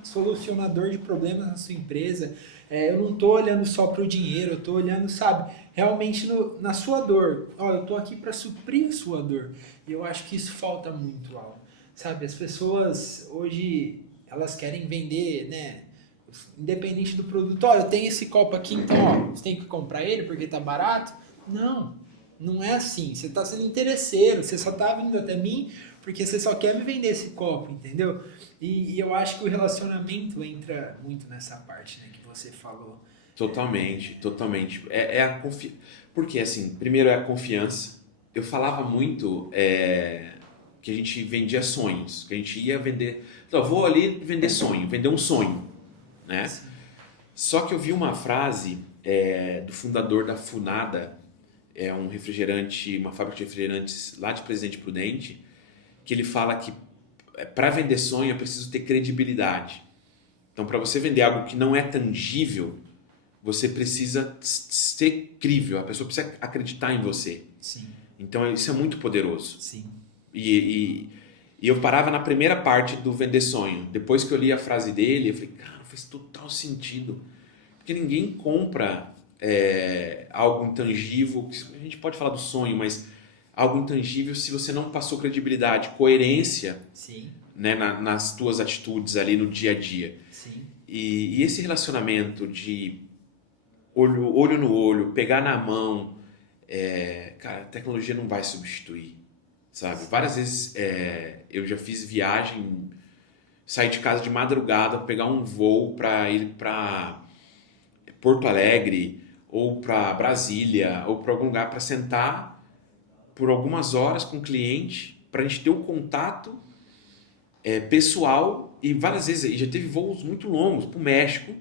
solucionador de problemas na sua empresa. Eu não estou olhando só para o dinheiro. Eu estou olhando, sabe, realmente na sua dor. Ó, eu estou aqui para suprir a sua dor. E eu acho que isso falta muito, Alan. Sabe, as pessoas hoje elas querem vender, né? Independente do produto. Ó, eu tenho esse copo aqui, então, ó, você tem que comprar ele porque tá barato. Não, não é assim. Você está sendo interesseiro, você só está vindo até mim porque você só quer me vender esse copo, entendeu? E eu acho que o relacionamento entra muito nessa parte, né, que você falou. Totalmente, totalmente. É a Porque, assim, primeiro é a confiança. Eu falava muito que a gente vendia sonhos, que a gente ia vender. Então, eu vou ali vender sonho, vender um sonho, né? Sim, Só que eu vi uma frase do fundador da Funada, um refrigerante, uma fábrica de refrigerantes lá de Presidente Prudente, que ele fala que para vender sonho é preciso ter credibilidade. Então, para você vender algo que não é tangível, você precisa ser crível, a pessoa precisa acreditar em você. sim, Então, isso é muito poderoso. sim. E, e, e eu parava na primeira parte do vender sonho. Depois que eu li a frase dele, eu falei, cara, faz total sentido. Porque ninguém compra algo intangível. A gente pode falar do sonho, mas algo intangível se você não passou credibilidade, coerência, Sim, né, nas tuas atitudes ali no dia a dia. sim, E esse relacionamento de olho no olho, pegar na mão, cara, a tecnologia não vai substituir, sabe? Várias vezes eu já fiz viagem, sair de casa de madrugada, pegar um voo para ir para Porto Alegre ou para Brasília ou para algum lugar para sentar por algumas horas com o cliente para a gente ter o contato pessoal e várias vezes e já teve voos muito longos para o México,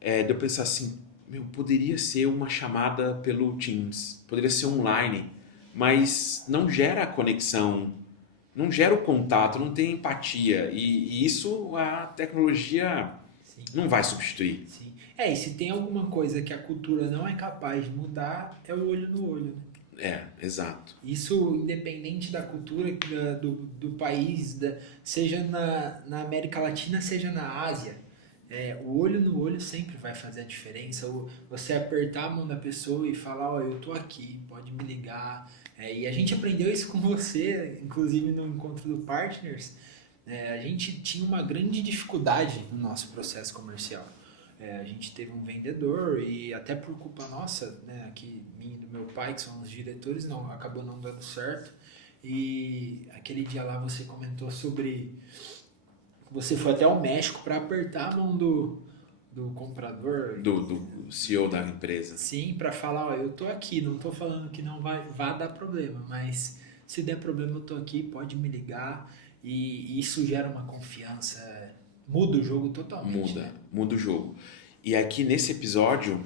de eu pensar assim, meu, poderia ser uma chamada pelo Teams, poderia ser online, mas não gera a conexão, não gera o contato, não tem empatia e isso a tecnologia sim, não vai substituir. sim. E se tem alguma coisa que a cultura não é capaz de mudar, é o olho no olho, né? Exato. Isso independente da cultura do país, seja na América Latina, seja na Ásia. O olho no olho sempre vai fazer a diferença. Você apertar a mão da pessoa e falar, ó, eu tô aqui, pode me ligar. E a gente aprendeu isso com você, inclusive no encontro do Partners. A gente tinha uma grande dificuldade no nosso processo comercial. A gente teve um vendedor e até por culpa nossa, né, aqui minha e do meu pai, que são os diretores, não acabou não dando certo. E aquele dia lá você comentou sobre você foi até o México para apertar a mão do comprador. Do CEO da empresa. Sim, para falar, ó, eu tô aqui, não tô falando que não vai dar problema, mas se der problema eu tô aqui, pode me ligar. E isso gera uma confiança, muda o jogo totalmente, né? Muda o jogo. E aqui nesse episódio,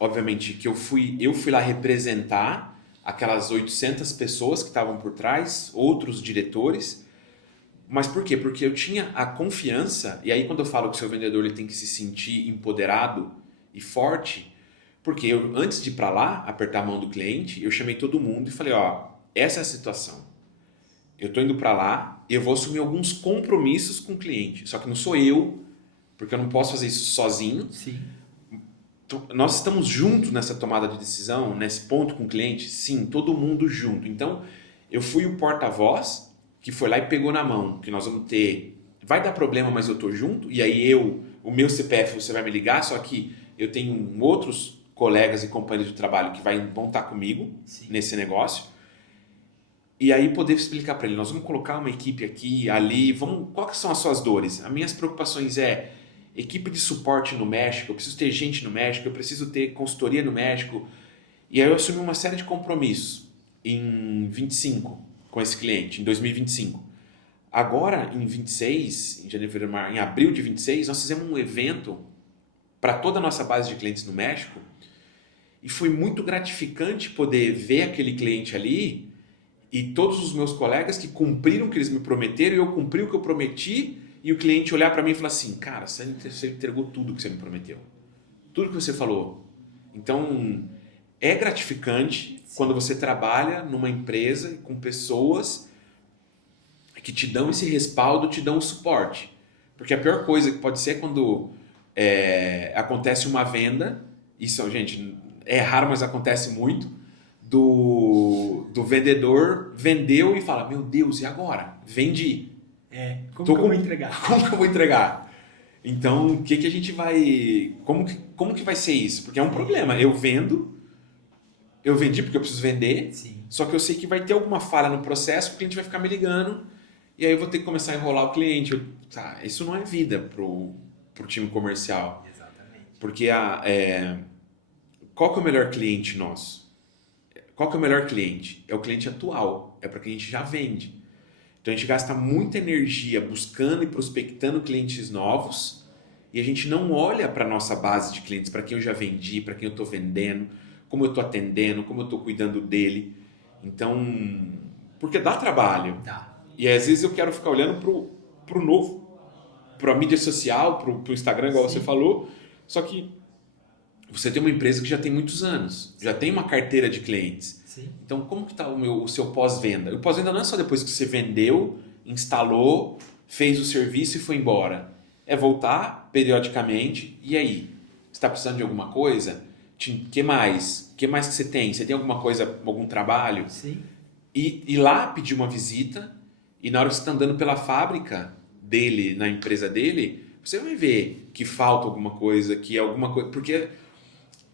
obviamente que eu fui lá representar aquelas 800 pessoas que estavam por trás, outros diretores. Mas por quê? Porque eu tinha a confiança, e aí quando eu falo que o seu vendedor ele tem que se sentir empoderado e forte, porque eu, antes de ir para lá, apertar a mão do cliente, eu chamei todo mundo e falei, ó, essa é a situação. Eu tô indo para lá, eu vou assumir alguns compromissos com o cliente, só que não sou eu, porque eu não posso fazer isso sozinho. Sim. Nós estamos juntos nessa tomada de decisão, nesse ponto com o cliente? Sim, todo mundo junto. Então, eu fui o porta-voz que foi lá e pegou na mão, que nós vamos ter... Vai dar problema, mas eu tô junto, e aí o meu CPF você vai me ligar, só que eu tenho outros colegas e companheiros de trabalho que vão estar comigo Sim. nesse negócio. E aí poder explicar para ele, nós vamos colocar uma equipe aqui, ali, quais são as suas dores? As minhas preocupações equipe de suporte no México, eu preciso ter gente no México, eu preciso ter consultoria no México. E aí eu assumi uma série de compromissos em 25 com esse cliente, em 2025. Agora, em 26, em janeiro, fevereiro, março, em abril de 26, nós fizemos um evento para toda a nossa base de clientes no México e foi muito gratificante poder ver aquele cliente ali e todos os meus colegas que cumpriram o que eles me prometeram e eu cumpri o que eu prometi e o cliente olhar para mim e falar assim, cara, você entregou tudo que você me prometeu. Tudo que você falou. Então, é gratificante quando você trabalha numa empresa com pessoas que te dão esse respaldo, te dão o suporte. Porque a pior coisa que pode ser é quando acontece uma venda, isso, gente, é raro, mas acontece muito, do vendedor vendeu e fala, meu Deus, e agora? Vendi. Como que eu vou entregar? Como que eu vou entregar? Então, o que a gente vai... Como que vai ser isso? Porque é um problema. Eu vendi porque eu preciso vender, Sim. só que eu sei que vai ter alguma falha no processo, o cliente vai ficar me ligando, e aí eu vou ter que começar a enrolar o cliente. Isso não é vida pro time comercial. Exatamente. Porque qual que é o melhor cliente nosso? Qual que é o melhor cliente? É o cliente atual, é para quem a gente já vende. Então a gente gasta muita energia buscando e prospectando clientes novos e a gente não olha para a nossa base de clientes, para quem eu já vendi, para quem eu estou vendendo, como eu estou atendendo, como eu estou cuidando dele. Então, porque dá trabalho. Dá. E às vezes eu quero ficar olhando pro novo, pra mídia social, pro Instagram, igual Sim. você falou, só que você tem uma empresa que já tem muitos anos, já tem uma carteira de clientes. Sim. Então, como que está o seu pós-venda? O pós-venda não é só depois que você vendeu, instalou, fez o serviço e foi embora. É voltar periodicamente. E aí? Você está precisando de alguma coisa? Que mais? Que mais que você tem? Você tem alguma coisa, algum trabalho? Sim. E ir lá pedir uma visita. E na hora que você está andando pela fábrica dele, na empresa dele, você vai ver que falta alguma coisa, que é alguma coisa. Porque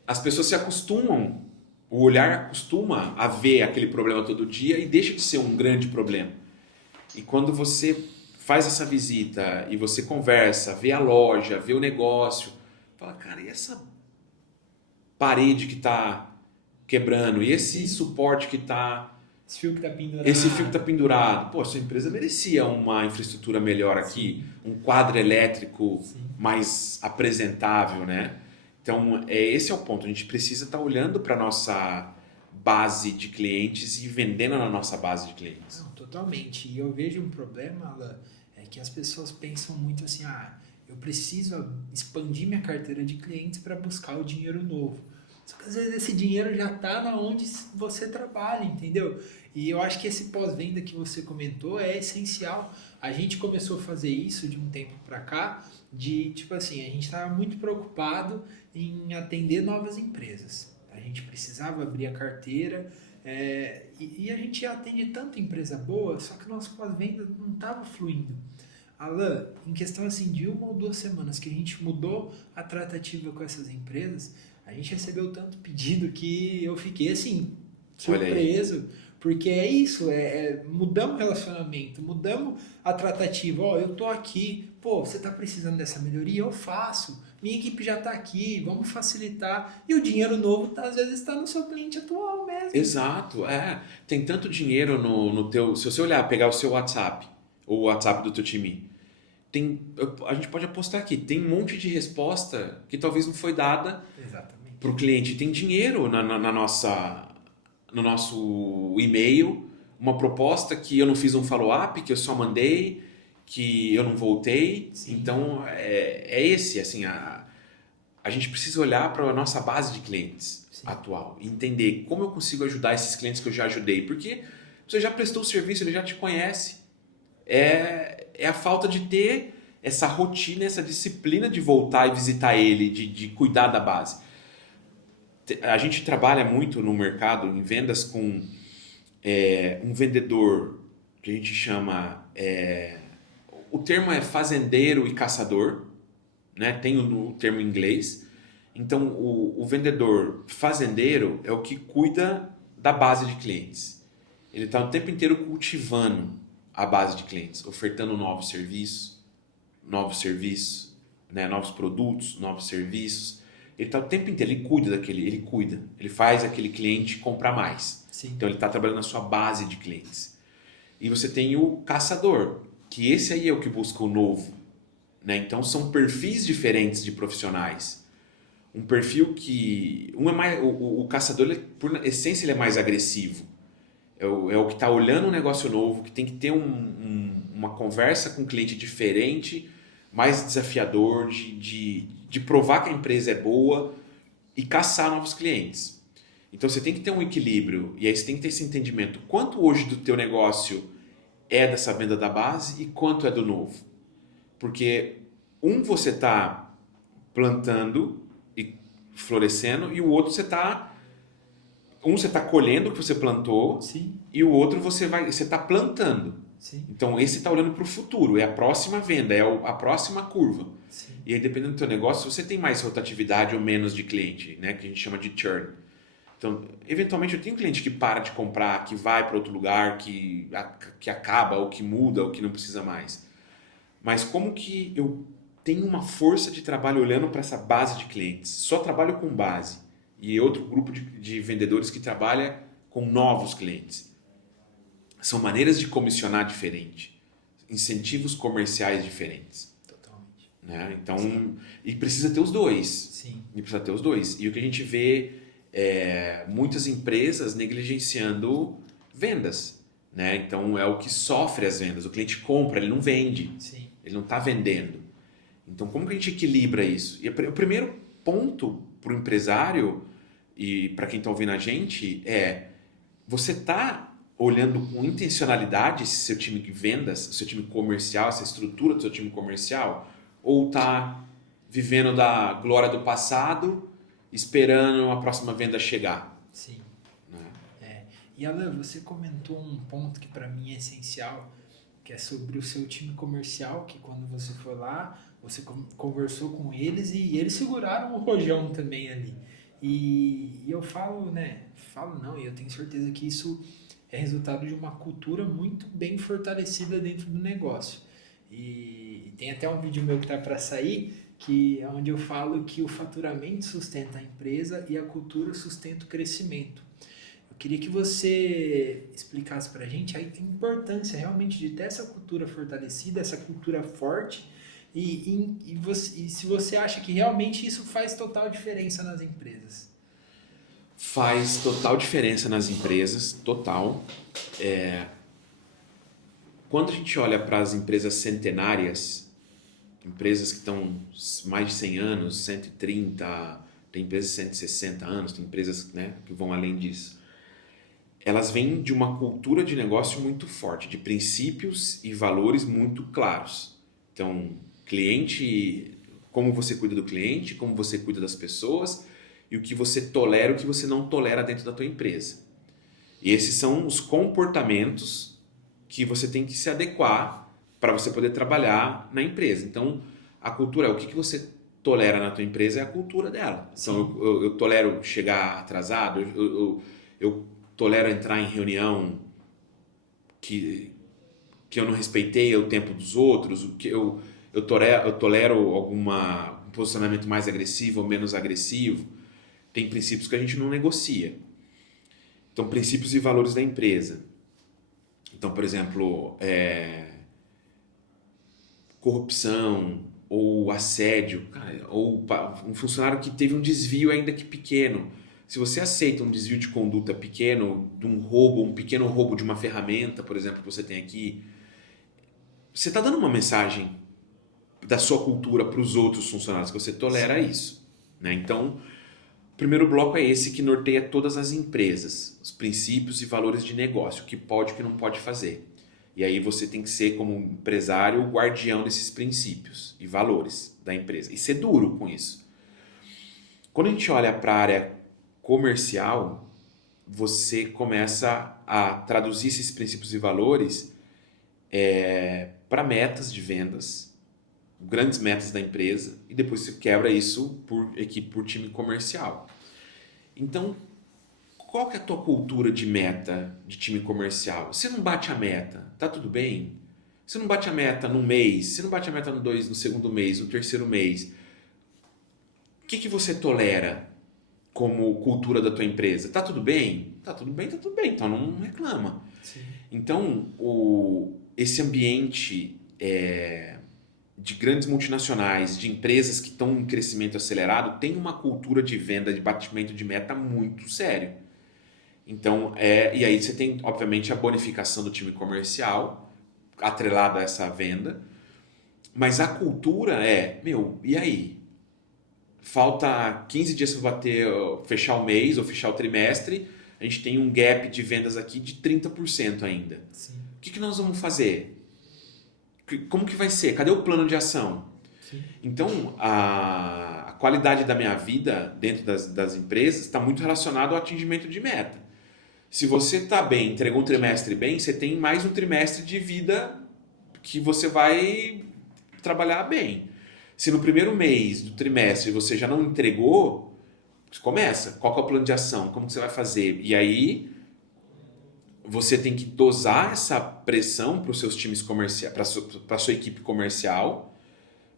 as pessoas se acostumam, o olhar acostuma a ver aquele problema todo dia e deixa de ser um grande problema. E quando você faz essa visita e você conversa, vê a loja, vê o negócio, fala, cara, e essa parede que está quebrando? E esse suporte que está... Esse fio que está pendurado. Esse fio que está pendurado. Pô, sua empresa merecia uma infraestrutura melhor aqui, um quadro elétrico mais apresentável, né? Então, esse é o ponto. A gente precisa estar olhando para a nossa base de clientes e vendendo na nossa base de clientes. Não, totalmente. E eu vejo um problema, Alan, é que as pessoas pensam muito assim, eu preciso expandir minha carteira de clientes para buscar o dinheiro novo. Só que às vezes esse dinheiro já está na onde você trabalha, entendeu? E eu acho que esse pós-venda que você comentou é essencial. A gente começou a fazer isso de um tempo para cá, de tipo assim, a gente estava muito preocupado em atender novas empresas. A gente precisava abrir a carteira e a gente atende tanta empresa boa, só que o nosso pós-venda não estava fluindo. Alan, em questão assim de 1 ou 2 semanas que a gente mudou a tratativa com essas empresas, a gente recebeu tanto pedido que eu fiquei assim, surpreso. Porque é isso, mudamos o relacionamento, mudamos a tratativa. Eu tô aqui, você tá precisando dessa melhoria? Eu faço. Minha equipe já tá aqui, vamos facilitar. E o dinheiro novo, às vezes, está no seu cliente atual mesmo. Exato, tem tanto dinheiro no teu... Se você olhar, pegar o seu WhatsApp, ou o WhatsApp do teu time, a gente pode apostar aqui, tem um monte de resposta que talvez não foi dada para o cliente. Tem dinheiro no nosso e-mail, uma proposta que eu não fiz um follow-up, que eu só mandei, que eu não voltei. Sim. Então, assim, a gente precisa olhar para a nossa base de clientes atual e entender como eu consigo ajudar esses clientes que eu já ajudei. Porque você já prestou o serviço, ele já te conhece. É a falta de ter essa rotina, essa disciplina de voltar e visitar ele, de cuidar da base. A gente trabalha muito no mercado, em vendas, com um vendedor que a gente chama... o termo é fazendeiro e caçador, né? Tem o termo em inglês. Então, o vendedor fazendeiro é o que cuida da base de clientes. Ele está o tempo inteiro cultivando a base de clientes, ofertando novos serviços, né? Novos produtos, novos serviços. Ele está o tempo inteiro, ele faz aquele cliente comprar mais. Sim. Então ele está trabalhando na sua base de clientes. E você tem o caçador, que esse aí é o que busca o novo, né? Então são perfis diferentes de profissionais. Um perfil que... o caçador, por essência, ele é mais agressivo. é o que está olhando um negócio novo, que tem que ter uma conversa com um cliente diferente, mais desafiador, de provar que a empresa é boa e caçar novos clientes. Então você tem que ter um equilíbrio e aí você tem que ter esse entendimento. Quanto hoje do teu negócio é dessa venda da base e quanto é do novo? Porque você está plantando e florescendo e o outro você está colhendo o que você plantou. Sim. E o outro você está plantando. Sim. Então esse está olhando para o futuro, é a próxima venda, é a próxima curva. Sim. E aí dependendo do teu negócio, você tem mais rotatividade ou menos de cliente, né, que a gente chama de churn. Então, eventualmente eu tenho cliente que para de comprar, que vai para outro lugar, que acaba, ou que muda, ou que não precisa mais. Mas como que eu tenho uma força de trabalho olhando para essa base de clientes? Só trabalho com base. E outro grupo de vendedores que trabalha com novos clientes. São maneiras de comissionar diferente, incentivos comerciais diferentes. Totalmente. Né? Então, e precisa ter os dois. Sim. E precisa ter os dois. E o que a gente vê é muitas empresas negligenciando vendas. Né? Então, é o que sofre as vendas. O cliente compra, ele não vende. Sim. Ele não está vendendo. Então, como que a gente equilibra isso? E o primeiro ponto para o empresário e para quem está ouvindo a gente é: você está olhando com intencionalidade esse seu time de vendas, seu time comercial, essa estrutura do seu time comercial? Ou está vivendo da glória do passado, esperando a próxima venda chegar? Sim. Né? E Alan, você comentou um ponto que para mim é essencial, que é sobre o seu time comercial, que quando você foi lá, você conversou com eles e eles seguraram o rojão também ali. E eu falo, né? Falo não, e eu tenho certeza que isso é resultado de uma cultura muito bem fortalecida dentro do negócio. E tem até um vídeo meu que está para sair, que é onde eu falo que o faturamento sustenta a empresa e a cultura sustenta o crescimento. Eu queria que você explicasse para a gente a importância realmente de ter essa cultura fortalecida, essa cultura forte, e se você acha que realmente isso faz total diferença nas empresas. Faz total diferença nas empresas, total. Quando a gente olha para as empresas centenárias, empresas que estão mais de 100 anos, 130, tem empresas de 160 anos, tem empresas, né, que vão além disso. Elas vêm de uma cultura de negócio muito forte, de princípios e valores muito claros. Então, cliente, como você cuida do cliente, como você cuida das pessoas e o que você tolera e o que você não tolera dentro da tua empresa. E esses são os comportamentos que você tem que se adequar para você poder trabalhar na empresa. Então, a cultura é o que você tolera na tua empresa, é a cultura dela. Então, eu tolero chegar atrasado, eu tolero entrar em reunião que eu não respeitei o tempo dos outros, o que eu tolero algum posicionamento mais agressivo ou menos agressivo. Tem princípios que a gente não negocia. Então, princípios e valores da empresa. Então, por exemplo, corrupção ou assédio, ou um funcionário que teve um desvio ainda que pequeno. Se você aceita um desvio de conduta pequeno, de um roubo, um pequeno roubo de uma ferramenta, por exemplo, que você tem aqui, você está dando uma mensagem da sua cultura para os outros funcionários, que você tolera isso. Né? Então, o primeiro bloco é esse que norteia todas as empresas, os princípios e valores de negócio, o que pode e o que não pode fazer. E aí você tem que ser, como empresário, o guardião desses princípios e valores da empresa. E ser duro com isso. Quando a gente olha para a área comercial, você começa a traduzir esses princípios e valores para metas de vendas, grandes metas da empresa, e depois você quebra isso por equipe, por time comercial. Então, qual que é a tua cultura de meta de time comercial? Você não bate a meta, tá tudo bem? Você não bate a meta no mês, você não bate a meta no segundo mês, no terceiro mês. O que você tolera como cultura da tua empresa? Tá tudo bem? Tá tudo bem, tá tudo bem, então não reclama. Sim. Então, esse ambiente de grandes multinacionais, de empresas que estão em crescimento acelerado, tem uma cultura de venda, de batimento de meta muito sério. Então, e aí você tem, obviamente, a bonificação do time comercial, atrelada a essa venda, mas a cultura e aí? Falta 15 dias para bater, fechar o mês ou fechar o trimestre, a gente tem um gap de vendas aqui de 30% ainda. Sim. O que nós vamos fazer? Como que vai ser? Cadê o plano de ação? Sim. Então, a qualidade da minha vida dentro das empresas está muito relacionado ao atingimento de meta. Se você está bem, entregou um trimestre bem, você tem mais um trimestre de vida que você vai trabalhar bem. Se no primeiro mês do trimestre você já não entregou, você começa. Qual que é o plano de ação? Como que você vai fazer? E aí você tem que dosar essa pressão para os seus times comerciais, para a sua equipe comercial,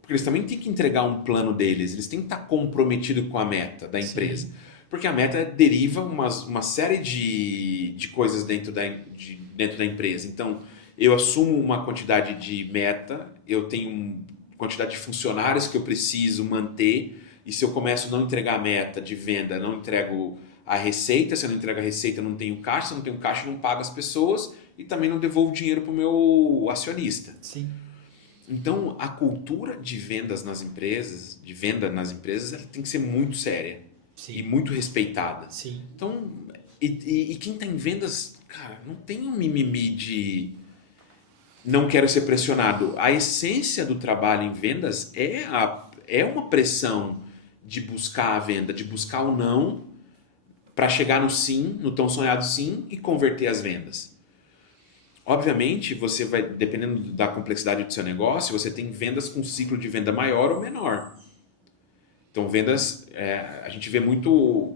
porque eles também têm que entregar um plano deles, eles têm que estar comprometidos com a meta da empresa. Sim. Porque a meta deriva uma série de coisas dentro da empresa. Então, eu assumo uma quantidade de meta, eu tenho quantidade de funcionários que eu preciso manter, e se eu começo a não entregar a meta de venda, não entrego a receita, se eu não entrego a receita, eu não tenho caixa, se eu não tenho caixa, eu não pago as pessoas e também não devolvo dinheiro para o meu acionista. Sim. Então, a cultura de vendas nas empresas, ela tem que ser muito séria. Sim. E muito respeitada. Sim. Então, e quem está em vendas, cara, não tem um mimimi de não quero ser pressionado. A essência do trabalho em vendas é uma pressão de buscar a venda, de buscar o não para chegar no sim, no tão sonhado sim e converter as vendas. Obviamente, você vai, dependendo da complexidade do seu negócio, você tem vendas com ciclo de venda maior ou menor. Então, vendas, a gente vê muito,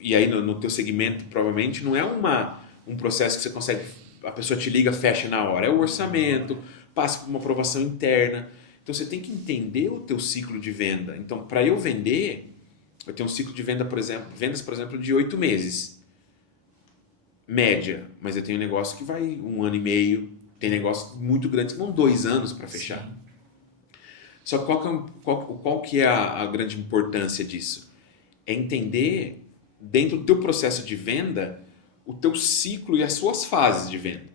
e aí no teu segmento, provavelmente, não é um processo que você consegue, a pessoa te liga, fecha na hora. É o orçamento, passa por uma aprovação interna. Então, você tem que entender o teu ciclo de venda. Então, para eu vender, eu tenho um ciclo de venda, vendas, por exemplo, de 8 meses. Média. Mas eu tenho um negócio que vai 1 ano e meio, tem negócios muito grandes que vão 2 anos para fechar. Sim. Só que qual que é a grande importância disso? É entender, dentro do teu processo de venda, o teu ciclo e as suas fases de venda.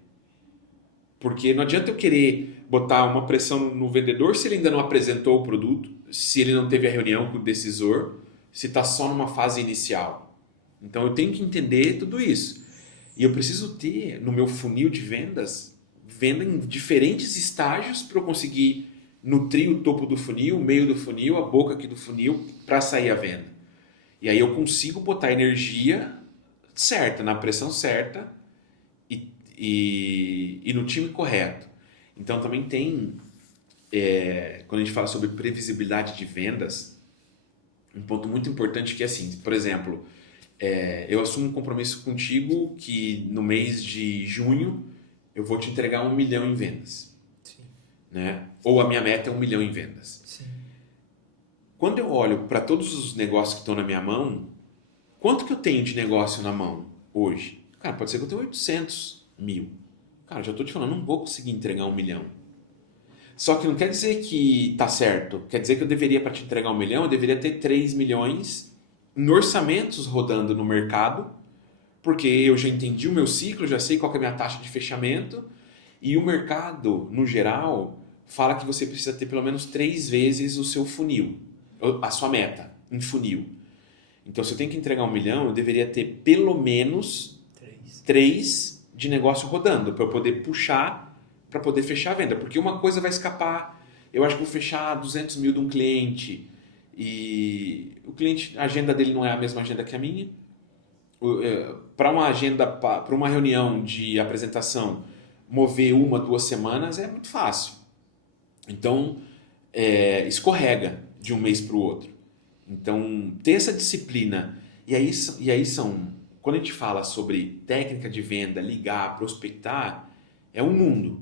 Porque não adianta eu querer botar uma pressão no vendedor se ele ainda não apresentou o produto, se ele não teve a reunião com o decisor, se está só numa fase inicial. Então eu tenho que entender tudo isso. E eu preciso ter no meu funil de vendas, venda em diferentes estágios para eu conseguir nutrir o topo do funil, o meio do funil, a boca aqui do funil para sair a venda. E aí eu consigo botar energia certa, na pressão certa e no time correto. Então também tem, quando a gente fala sobre previsibilidade de vendas, um ponto muito importante que é assim, por exemplo, eu assumo um compromisso contigo que no mês de junho eu vou te entregar 1 milhão em vendas. Sim. Né? Ou a minha meta é 1 milhão em vendas. Sim. Quando eu olho para todos os negócios que estão na minha mão, quanto que eu tenho de negócio na mão hoje? Cara, pode ser que eu tenha 800 mil. Cara, já estou te falando, não vou conseguir entregar 1 milhão. Só que não quer dizer que tá certo. Quer dizer que eu deveria, para te entregar 1 milhão, eu deveria ter 3 milhões em orçamentos rodando no mercado, porque eu já entendi o meu ciclo, já sei qual que é a minha taxa de fechamento, e o mercado, no geral, fala que você precisa ter pelo menos 3 vezes o seu funil, a sua meta em funil. Então, se eu tenho que entregar 1 milhão, eu deveria ter pelo menos 3 de negócio rodando, para eu poder puxar, para poder fechar a venda. Porque uma coisa vai escapar. Eu acho que vou fechar 200 mil de um cliente e o cliente, a agenda dele não é a mesma agenda que a minha. Para uma agenda, para uma reunião de apresentação, mover 1, 2 semanas é muito fácil. Então, escorrega de um mês para o outro. Então, ter essa disciplina. E aí são, quando a gente fala sobre técnica de venda, ligar, prospectar, é um mundo.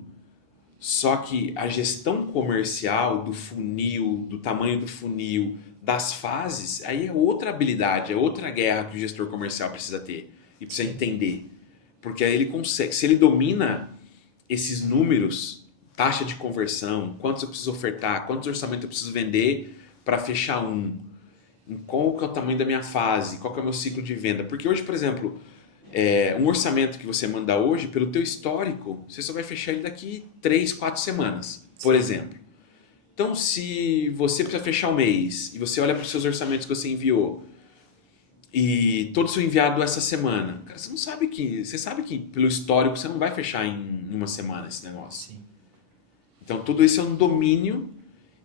Só que a gestão comercial do funil, do tamanho do funil, das fases, aí é outra habilidade, é outra guerra que o gestor comercial precisa ter e precisa entender. Porque aí ele consegue, se ele domina esses números, taxa de conversão, quantos eu preciso ofertar, quantos orçamentos eu preciso vender para fechar qual que é o tamanho da minha fase, qual que é o meu ciclo de venda. Porque hoje, por exemplo, Um orçamento que você manda hoje, pelo teu histórico, você só vai fechar ele daqui 3, 4 semanas, por exemplo. Então, se você precisa fechar um mês e você olha para os seus orçamentos que você enviou e todos são enviados essa semana, cara, você sabe que pelo histórico você não vai fechar em uma semana esse negócio. Sim. Então, tudo isso é um domínio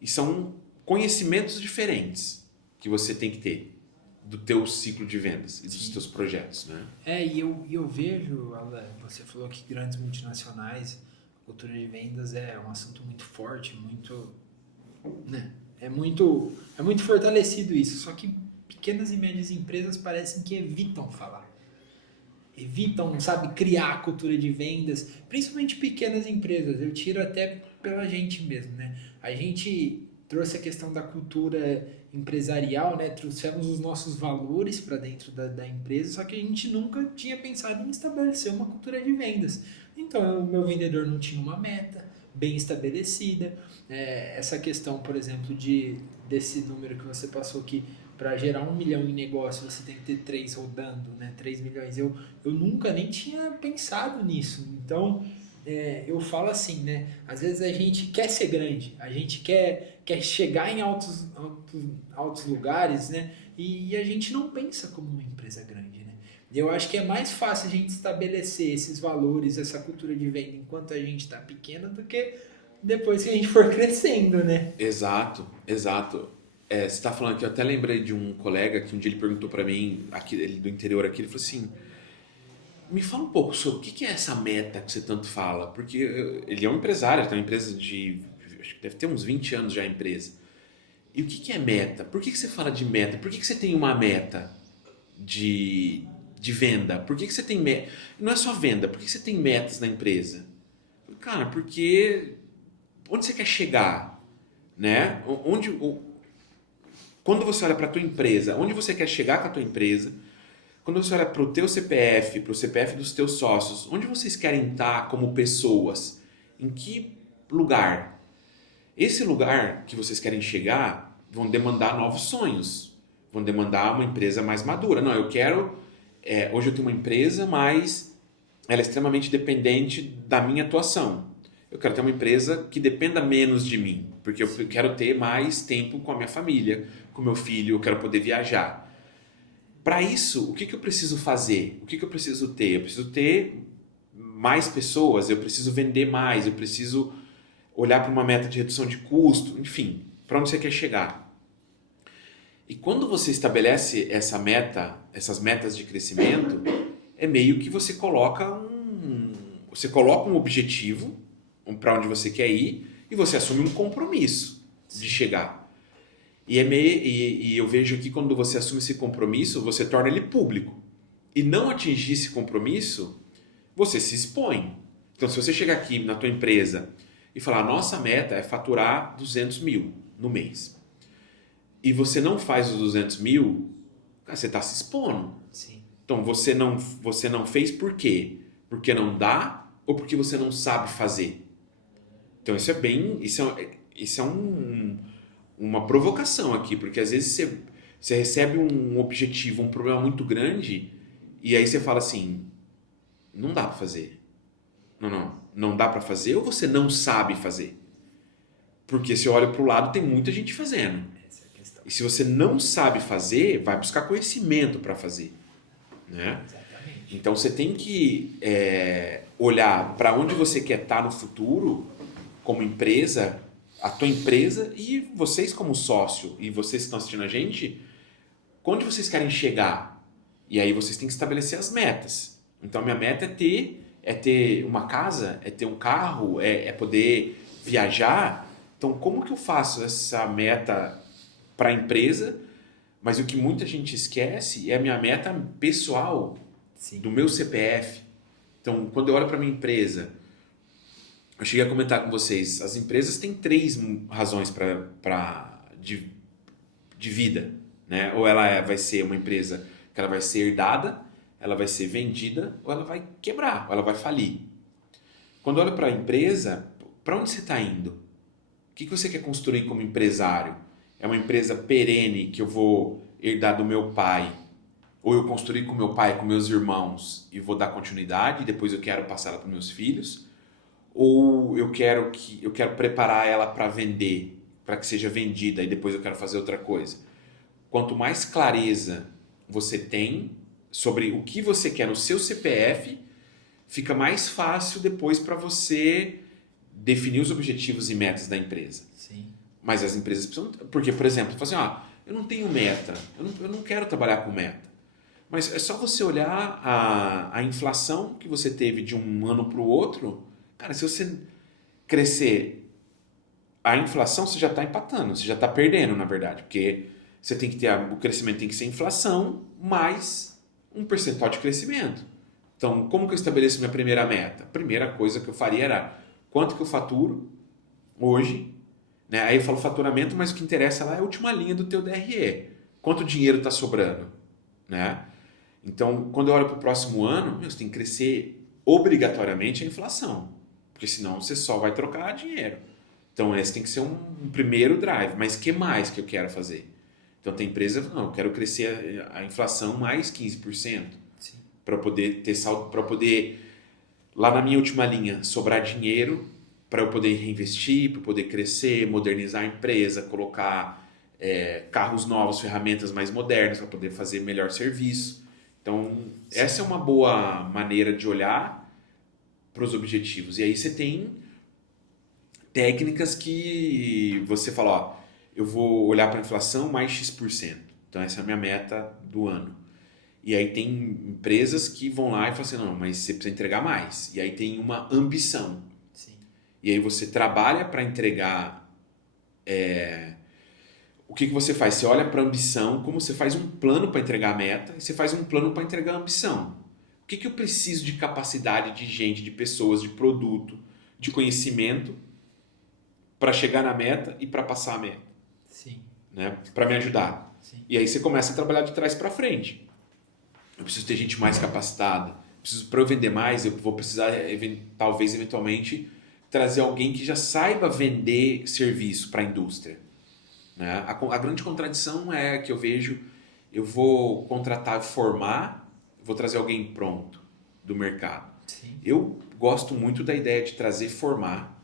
e são conhecimentos diferentes que você tem que ter do teu ciclo de vendas e dos teus projetos, né? E eu vejo, Alan, você falou que grandes multinacionais, a cultura de vendas é um assunto muito forte, muito, né? É muito fortalecido isso, só que pequenas e médias empresas parecem que evitam falar. Evitam, sabe, criar a cultura de vendas, principalmente pequenas empresas. Eu tiro até pela gente mesmo, né? A gente trouxe a questão da cultura empresarial, né? Trouxemos os nossos valores para dentro da empresa, só que a gente nunca tinha pensado em estabelecer uma cultura de vendas. Então, o meu vendedor não tinha uma meta bem estabelecida. Essa questão, por exemplo, desse número que você passou aqui, para gerar 1 milhão em negócio, você tem que ter 3 rodando, né? 3 milhões. Eu nunca nem tinha pensado nisso. Então, eu falo assim, né? Às vezes a gente quer ser grande, a gente quer chegar em altos lugares, né? E a gente não pensa como uma empresa grande, né? E eu acho que é mais fácil a gente estabelecer esses valores, essa cultura de venda enquanto a gente está pequena do que depois que a gente for crescendo, né? Exato, exato. Você está falando que eu até lembrei de um colega que um dia ele perguntou para mim, aqui, ele do interior aqui, ele falou assim, me fala um pouco sobre o que é essa meta que você tanto fala, porque ele é um empresário, tem uma empresa acho que deve ter uns 20 anos já a empresa. E o que é meta? Por que você fala de meta? Por que você tem uma meta de venda? Por que você tem meta? Não é só venda, por que você tem metas na empresa? Cara, porque onde você quer chegar, né? Quando você olha para a tua empresa, onde você quer chegar com a tua empresa, quando você olha para o teu CPF, para o CPF dos teus sócios, onde vocês querem estar como pessoas? Em que lugar? Esse lugar que vocês querem chegar vão demandar novos sonhos, vão demandar uma empresa mais madura. Não, eu quero... hoje eu tenho uma empresa, mas ela é extremamente dependente da minha atuação. Eu quero ter uma empresa que dependa menos de mim, porque eu quero ter mais tempo com a minha família, com meu filho, eu quero poder viajar. Para isso, o que eu preciso fazer? O que eu preciso ter? Eu preciso ter mais pessoas, eu preciso vender mais, eu preciso olhar para uma meta de redução de custo, enfim, para onde você quer chegar. E quando você estabelece essas metas de crescimento, é meio que você coloca um objetivo para onde você quer ir e você assume um compromisso de chegar. E eu vejo que quando você assume esse compromisso, você torna ele público. E não atingir esse compromisso, você se expõe. Então, se você chegar aqui na tua empresa e falar, nossa meta é faturar 200 mil no mês, e você não faz os 200 mil, cara, você está se expondo. Sim. Então, você não fez por quê? Porque não dá ou porque você não sabe fazer? Então, isso é uma provocação aqui, porque às vezes você recebe um objetivo, um problema muito grande, e aí você fala assim, não dá para fazer. Não dá para fazer ou você não sabe fazer? Porque se olha para o lado, tem muita gente fazendo. Essa é a questão. E se você não sabe fazer, vai buscar conhecimento para fazer. Né? Exatamente. Então você tem que olhar para onde você quer estar no futuro, como empresa, a tua empresa e vocês como sócio e vocês que estão assistindo a gente, onde vocês querem chegar? E aí vocês têm que estabelecer as metas. Então a minha meta é ter uma casa, é ter um carro, é poder viajar. Então como que eu faço essa meta para a empresa? Mas o que muita gente esquece é a minha meta pessoal, Sim. do meu CPF. Então quando eu olho para minha empresa, eu cheguei a comentar com vocês, as empresas têm 3 razões de vida, né? Ou ela vai ser uma empresa que ela vai ser herdada, ela vai ser vendida, ou ela vai quebrar, ou ela vai falir. Quando olha para a empresa, para onde você está indo? O que você quer construir como empresário? É uma empresa perene que eu vou herdar do meu pai ou eu construí com meu pai, com meus irmãos e vou dar continuidade e depois eu quero passar ela para meus filhos, ou eu quero preparar ela para vender, para que seja vendida e depois eu quero fazer outra coisa. Quanto mais clareza você tem sobre o que você quer no seu CPF, fica mais fácil depois para você definir os objetivos e metas da empresa. Sim. Mas as empresas precisam... Porque, por exemplo, assim, eu não tenho meta, eu não quero trabalhar com meta. Mas é só você olhar a inflação que você teve de um ano para o outro. Cara, se você crescer a inflação, você já está empatando, você já está perdendo, na verdade. Porque você tem que ter o crescimento tem que ser inflação mais um percentual de crescimento. Então, como que eu estabeleço minha primeira meta? A primeira coisa que eu faria era quanto que eu faturo hoje, né? Aí eu falo faturamento, mas o que interessa lá é a última linha do teu DRE. Quanto dinheiro está sobrando, né? Então, quando eu olho para o próximo ano, você tem que crescer obrigatoriamente a inflação, porque senão você só vai trocar dinheiro. Então, esse tem que ser um primeiro drive. Mas o que mais que eu quero fazer? Então, tem empresa, não, eu quero crescer a inflação mais 15%, para poder ter saldo, para poder, lá na minha última linha, sobrar dinheiro para eu poder reinvestir, para poder crescer, modernizar a empresa, colocar carros novos, ferramentas mais modernas para poder fazer melhor serviço. Então, essa é uma boa maneira de olhar para os objetivos. E aí você tem técnicas que você fala, eu vou olhar para a inflação mais X%. Então, essa é a minha meta do ano. E aí tem empresas que vão lá e falam assim, não, mas você precisa entregar mais. E aí tem uma ambição. Sim. E aí você trabalha para entregar... O que você faz? Você olha para a ambição, como você faz um plano para entregar a meta, e você faz um plano para entregar a ambição. O que eu preciso de capacidade de gente, de pessoas, de produto, de conhecimento para chegar na meta e para passar a meta? Sim. Né? Para me ajudar. Sim. E aí você começa a trabalhar de trás para frente. Eu preciso ter gente mais capacitada. Para eu vender mais, eu vou precisar, talvez, eventualmente, trazer alguém que já saiba vender serviço para a indústria. Né? A grande contradição é que eu vejo, eu vou contratar, formar, vou trazer alguém pronto do mercado. Sim. Eu gosto muito da ideia de trazer, formar,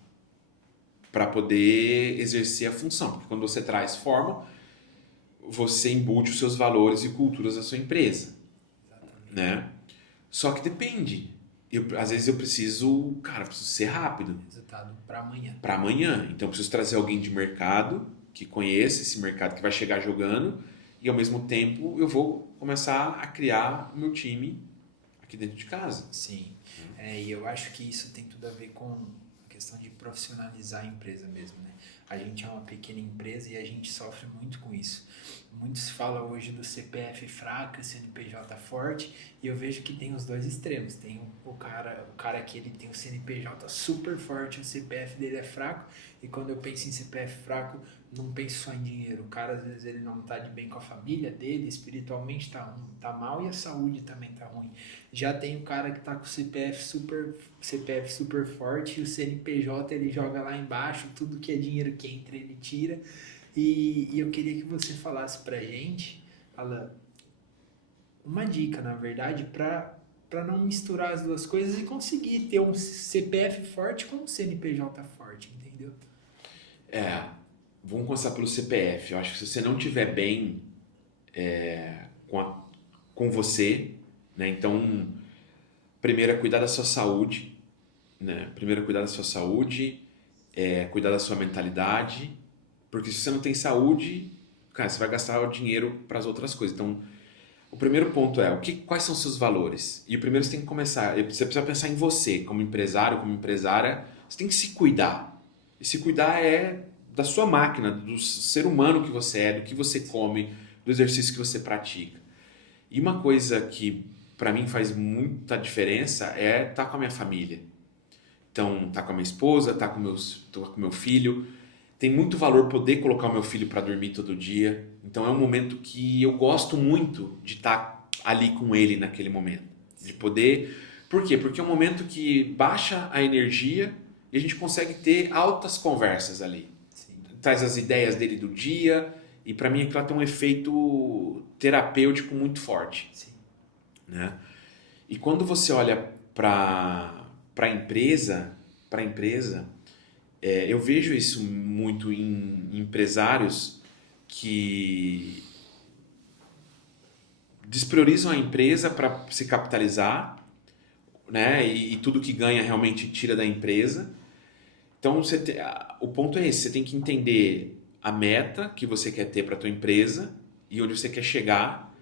para poder exercer a função. Porque quando você traz, forma, você embute os seus valores e culturas da sua empresa. Né? Só que depende. Às vezes eu preciso ser rápido. Resultado para amanhã. Para amanhã. Então eu preciso trazer alguém de mercado que conheça esse mercado, que vai chegar jogando, e ao mesmo tempo eu vou começar a criar o meu time aqui dentro de casa. Sim. E eu acho que isso tem tudo a ver com a questão de profissionalizar a empresa mesmo, né? A gente é uma pequena empresa e a gente sofre muito com isso. Muito se fala hoje do CPF fraco, CNPJ forte, e eu vejo que tem os dois extremos. Tem o cara que ele tem o CNPJ super forte, o CPF dele é fraco, e quando eu penso em CPF fraco, não penso só em dinheiro. O cara, às vezes, ele não tá de bem com a família dele, espiritualmente tá mal e a saúde também tá ruim. Já tem o cara que tá com o CPF super forte e o CNPJ ele joga lá embaixo, tudo que é dinheiro que entra ele tira. E eu queria que você falasse pra gente, Alan, uma dica, na verdade, para não misturar as duas coisas e conseguir ter um CPF forte com um CNPJ forte, entendeu? Vamos começar pelo CPF. Eu acho que se você não estiver bem com você, né? Então, primeiro é cuidar da sua saúde, né? Primeiro é cuidar da sua saúde, cuidar da sua mentalidade, porque se você não tem saúde, cara, você vai gastar o dinheiro para as outras coisas. Então, o primeiro ponto é quais são os seus valores? E o primeiro você tem que começar, você precisa pensar em você, como empresário, como empresária, você tem que se cuidar. E se cuidar é da sua máquina, do ser humano que você é, do que você come, do exercício que você pratica. E uma coisa que para mim faz muita diferença é estar com a minha família. Então, estar com a minha esposa, estar com meu filho. Tem muito valor poder colocar o meu filho para dormir todo dia. Então, é um momento que eu gosto muito de estar ali com ele naquele momento. De poder... Por quê? Porque é um momento que baixa a energia e a gente consegue ter altas conversas ali. Sim. Traz as ideias dele do dia E para mim aquilo tem um efeito terapêutico muito forte, Sim. né? E quando você olha para a empresa, eu vejo isso muito em empresários que despriorizam a empresa para se capitalizar, né? E tudo que ganha realmente tira da empresa. Então o ponto é esse: você tem que entender a meta que você quer ter para a tua empresa e onde você quer chegar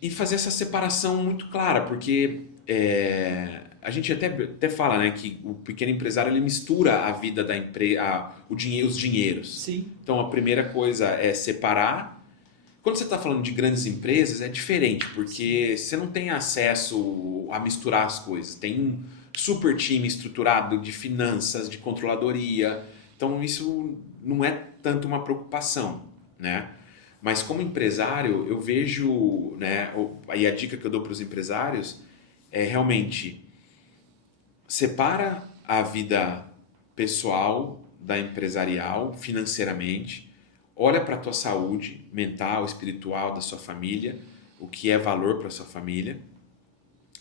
e fazer essa separação muito clara, porque a gente até fala, né, que o pequeno empresário ele mistura a vida da empresa, os dinheiros. Sim. Então a primeira coisa é separar. Quando você está falando de grandes empresas é diferente, porque você não tem acesso a misturar as coisas. Tem um super time estruturado de finanças, de controladoria. Então isso não é tanto uma preocupação, né? Mas como empresário, eu vejo, né, aí a dica que eu dou para os empresários é realmente separa a vida pessoal da empresarial financeiramente, olha para a tua saúde mental, espiritual da sua família, o que é valor para a sua família,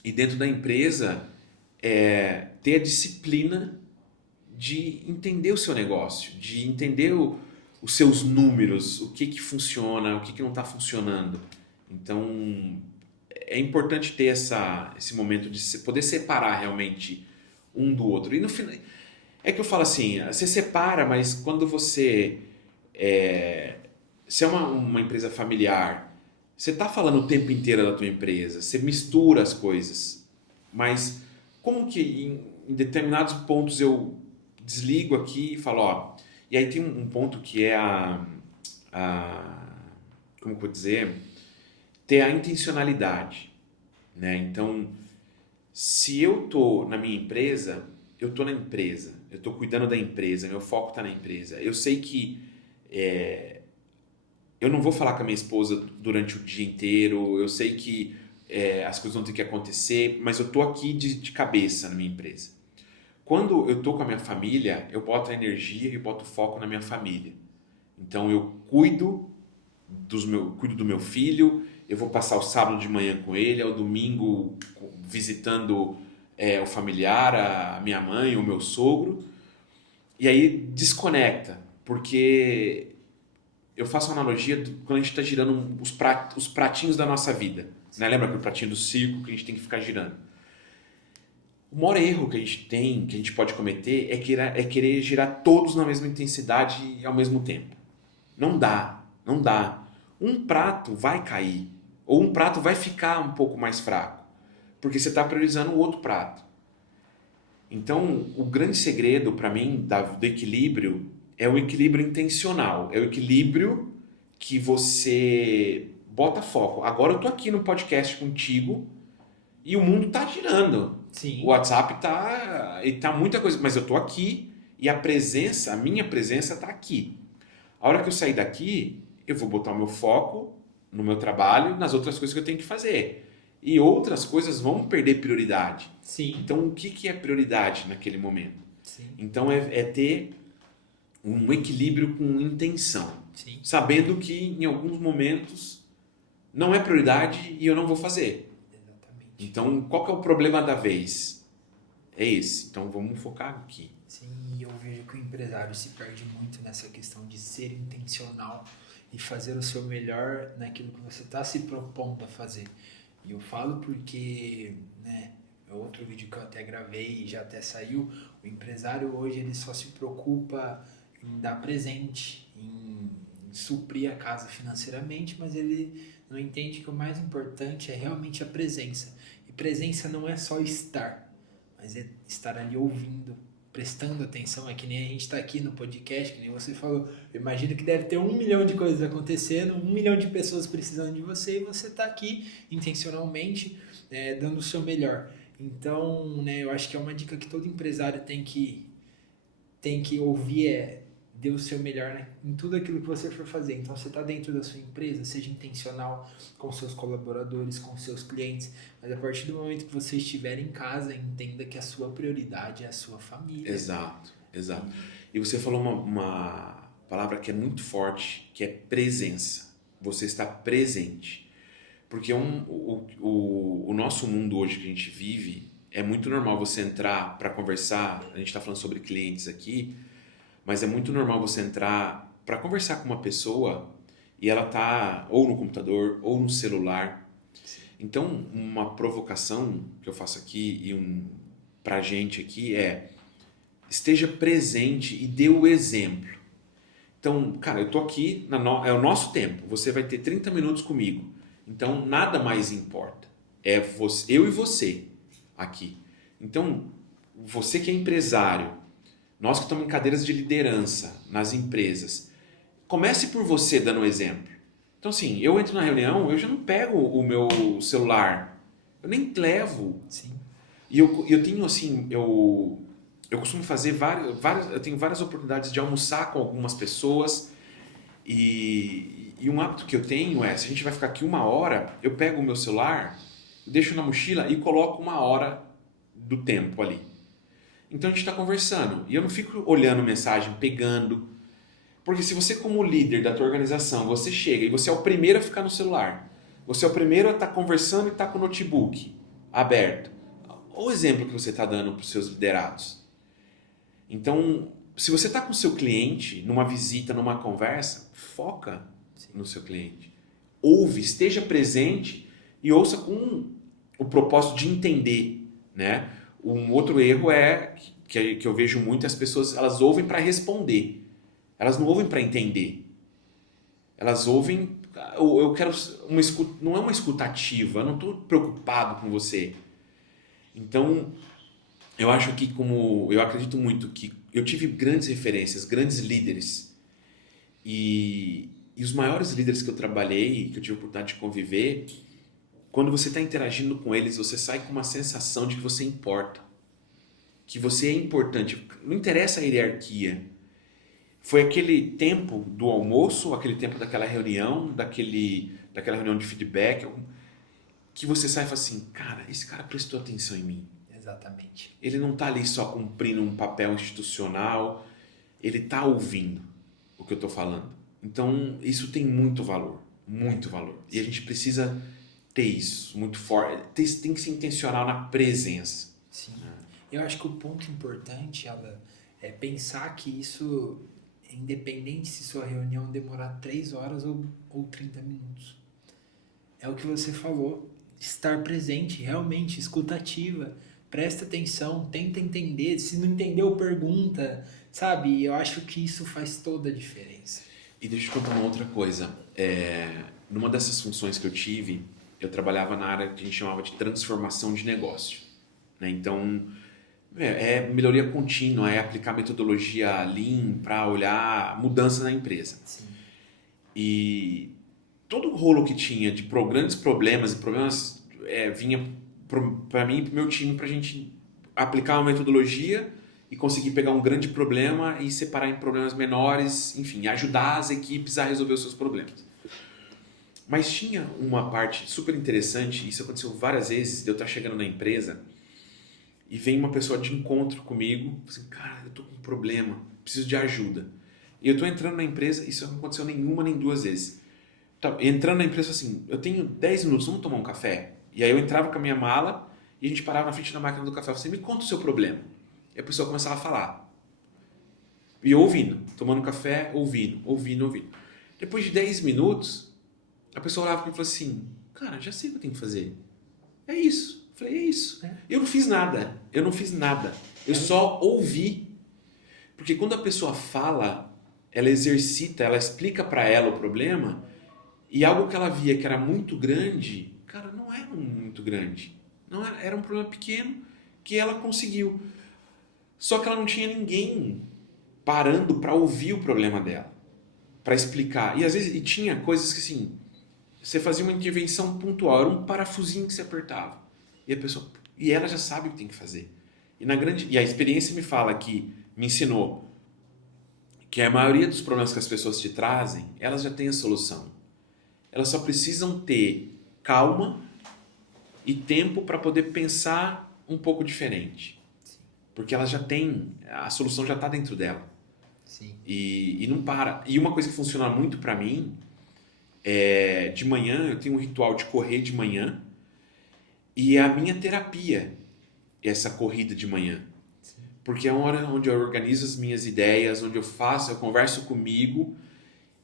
e dentro da empresa ter a disciplina de entender o seu negócio, de entender os seus números, o que funciona, o que não está funcionando. Então, é importante ter esse momento de poder separar realmente um do outro. E no final, é que eu falo assim, você separa, mas quando se é uma empresa familiar, você está falando o tempo inteiro da tua empresa, você mistura as coisas, mas como que em determinados pontos eu desligo aqui e falo, ó, e aí tem um ponto que é como que eu vou dizer, ter a intencionalidade, né? Então, se eu tô na minha empresa, eu tô na empresa, eu tô cuidando da empresa, meu foco tá na empresa. Eu sei que eu não vou falar com a minha esposa durante o dia inteiro, eu sei que as coisas vão ter que acontecer, mas eu tô aqui de cabeça na minha empresa. Quando eu tô com a minha família, eu boto a energia e boto foco na minha família. Então eu cuido do meu filho, eu vou passar o sábado de manhã com ele, ao domingo visitando o familiar, a minha mãe, o meu sogro, e aí desconecta, porque eu faço uma analogia quando a gente está girando os pratinhos da nossa vida. Né? Lembra aquele pratinho do circo que a gente tem que ficar girando? O maior erro que a gente tem, que a gente pode cometer, é querer girar todos na mesma intensidade e ao mesmo tempo. Não dá, não dá. Um prato vai cair, ou um prato vai ficar um pouco mais fraco, porque você está priorizando o outro prato. Então, o grande segredo para mim do equilíbrio é o equilíbrio intencional, é o equilíbrio que você bota foco. Agora eu tô aqui no podcast contigo e o mundo tá girando. Sim. O WhatsApp tá muita coisa, mas eu tô aqui e a minha presença tá aqui. A hora que eu sair daqui, eu vou botar o meu foco no meu trabalho, nas outras coisas que eu tenho que fazer. E outras coisas vão perder prioridade. Sim. Então, o que é prioridade naquele momento? Sim. Então, é ter um equilíbrio com intenção. Sim. Sabendo que em alguns momentos não é prioridade e eu não vou fazer. Exatamente. Então, qual que é o problema da vez? É esse. Então, vamos focar aqui. Sim, e eu vejo que o empresário se perde muito nessa questão de ser intencional e fazer o seu melhor naquilo que você está se propondo a fazer. E eu falo porque, né, outro vídeo que eu até gravei e já até saiu, o empresário hoje ele só se preocupa em dar presente, em suprir a casa financeiramente, mas ele não entende que o mais importante é realmente a presença. E presença não é só estar, mas é estar ali ouvindo, prestando atenção. É que nem a gente está aqui no podcast, que nem você falou. Eu imagino que deve ter 1 milhão de coisas acontecendo, 1 milhão de pessoas precisando de você, e você está aqui intencionalmente dando o seu melhor. Então, né, eu acho que é uma dica que todo empresário tem que ouvir, dê o seu melhor, né, em tudo aquilo que você for fazer. Então, você está dentro da sua empresa, seja intencional com seus colaboradores, com seus clientes, mas a partir do momento que você estiver em casa, entenda que a sua prioridade é a sua família. Exato, exato. E você falou palavra que é muito forte, que é presença. Você está presente. Porque o nosso mundo hoje que a gente vive, é muito normal você entrar para conversar, a gente está falando sobre clientes aqui, mas é muito normal você entrar para conversar com uma pessoa e ela tá ou no computador ou no celular. Então, uma provocação que eu faço aqui e pra gente aqui é: esteja presente e dê o exemplo. Então, cara, eu tô aqui, é o nosso tempo, você vai ter 30 minutos comigo. Então, nada mais importa. É você, eu e você aqui. Então, você que é empresário, nós que estamos em cadeiras de liderança nas empresas, comece por você dando um exemplo. Então, assim, eu entro na reunião, eu já não pego o meu celular, eu nem levo. Sim. E eu tenho, assim, eu costumo fazer eu tenho várias oportunidades de almoçar com algumas pessoas e um hábito que eu tenho é, se a gente vai ficar aqui 1 hora, eu pego o meu celular, deixo na mochila e coloco 1 hora do tempo ali. Então a gente está conversando e eu não fico olhando mensagem, pegando. Porque se você, como líder da tua organização, você chega e você é o primeiro a ficar no celular, você é o primeiro a estar conversando e estar com o notebook aberto, olha o exemplo que você está dando para os seus liderados. Então, se você está com o seu cliente, numa visita, numa conversa, foca no seu cliente. Ouve, esteja presente e ouça com o propósito de entender, né? Um outro erro é, que eu vejo muito, as pessoas elas ouvem para responder. Elas não ouvem para entender. Elas ouvem, eu quero uma escuta, não é uma escuta ativa, eu não estou preocupado com você. Então, eu acho que eu acredito muito que eu tive grandes referências, grandes líderes. E os maiores líderes que eu trabalhei, que eu tive a oportunidade de conviver, quando você está interagindo com eles, você sai com uma sensação de que você importa. Que você é importante. Não interessa a hierarquia. Foi aquele tempo do almoço, aquele tempo daquela reunião, daquela reunião de feedback, que você sai e fala assim, cara, esse cara prestou atenção em mim. Exatamente. Ele não está ali só cumprindo um papel institucional, ele está ouvindo o que eu estou falando. Então, isso tem muito valor, muito valor. E a gente precisa ter isso muito forte, tem que ser intencional na presença. Sim. Eu acho que o ponto importante, Alan, é pensar que isso, independente se sua reunião demorar 3 horas ou 30 minutos. É o que você falou, estar presente, realmente, escutativa, presta atenção, tenta entender, se não entendeu, pergunta, sabe? Eu acho que isso faz toda a diferença. E deixa eu te contar uma outra coisa. Numa dessas funções que eu tive, eu trabalhava na área que a gente chamava de transformação de negócio. Né? Então, é melhoria contínua, é aplicar metodologia Lean para olhar mudança na empresa. Sim. E todo o rolo que tinha de grandes problemas e problemas vinha para mim e para o meu time para a gente aplicar uma metodologia e conseguir pegar um grande problema e separar em problemas menores, enfim, ajudar as equipes a resolver os seus problemas. Mas tinha uma parte super interessante, isso aconteceu várias vezes, de eu estar chegando na empresa e vem uma pessoa de encontro comigo, assim, cara, eu tô com um problema, preciso de ajuda. E eu tô entrando na empresa, isso não aconteceu nenhuma nem 2 vezes. Entrando na empresa assim, eu tenho 10 minutos, vamos tomar um café? E aí eu entrava com a minha mala e a gente parava na frente da máquina do café. Você me conta o seu problema. E a pessoa começava a falar. E eu ouvindo, tomando café, ouvindo. Depois de 10 minutos, a pessoa olhava para mim e falou assim, cara, já sei o que eu tenho que fazer. É isso. Eu falei, é isso. Eu não fiz nada. Eu só ouvi. Porque quando a pessoa fala, ela exercita, ela explica para ela o problema e algo que ela via que era muito grande, cara, não era muito grande. Não era um problema pequeno que ela conseguiu. Só que ela não tinha ninguém parando para ouvir o problema dela, para explicar. E às vezes tinha coisas que assim, você fazia uma intervenção pontual, era um parafusinho que você apertava. E ela já sabe o que tem que fazer. E a experiência me fala que me ensinou que a maioria dos problemas que as pessoas te trazem, elas já têm a solução. Elas só precisam ter calma e tempo para poder pensar um pouco diferente. Porque elas já têm, a solução já está dentro dela. Sim. E não para. E uma coisa que funciona muito para mim de manhã eu tenho um ritual de correr de manhã e é a minha terapia essa corrida de manhã. Sim. Porque é uma hora onde eu organizo as minhas ideias, onde eu converso comigo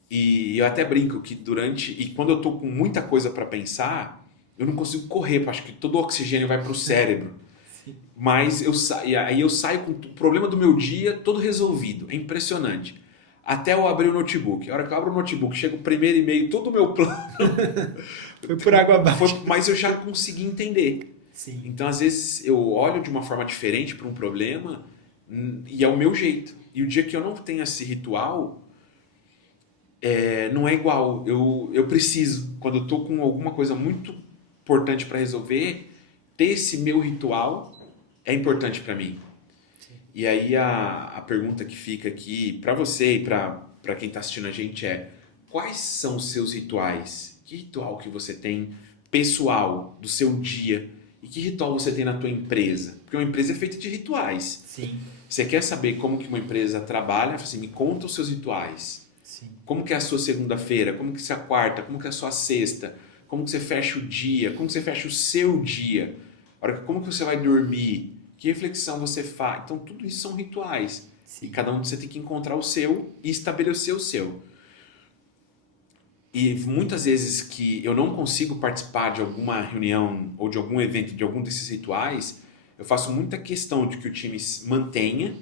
e eu até brinco que e quando eu tô com muita coisa para pensar, eu não consigo correr, porque acho que todo o oxigênio vai pro cérebro. Sim. Mas aí eu saio com o problema do meu dia todo resolvido. É impressionante. Até eu abrir o notebook. A hora que eu abro o notebook, chega o primeiro e-mail, todo o meu plano. Foi por água abaixo. Mas eu já consegui entender. Sim. Então, às vezes, eu olho de uma forma diferente para um problema e é o meu jeito. E o dia que eu não tenho esse ritual, não é igual. Eu preciso, quando eu estou com alguma coisa muito importante para resolver, ter esse meu ritual é importante para mim. Sim. E aí a pergunta que fica aqui para você e para quem está assistindo a gente quais são os seus rituais? Que ritual que você tem pessoal do seu dia? E que ritual você tem na tua empresa? Porque uma empresa é feita de rituais. Sim. Você quer saber como que uma empresa trabalha? Assim, me conta os seus rituais. Sim. Como que é a sua segunda-feira? Como que é a sua quarta? Como que é a sua sexta? Como que você fecha o dia? Como que você fecha o seu dia? Como que você vai dormir? Que reflexão você faz? Então, tudo isso são rituais. Sim. E cada um você tem que encontrar o seu e estabelecer o seu. E muitas vezes que eu não consigo participar de alguma reunião ou de algum evento, de algum desses rituais, eu faço muita questão de que o time mantenha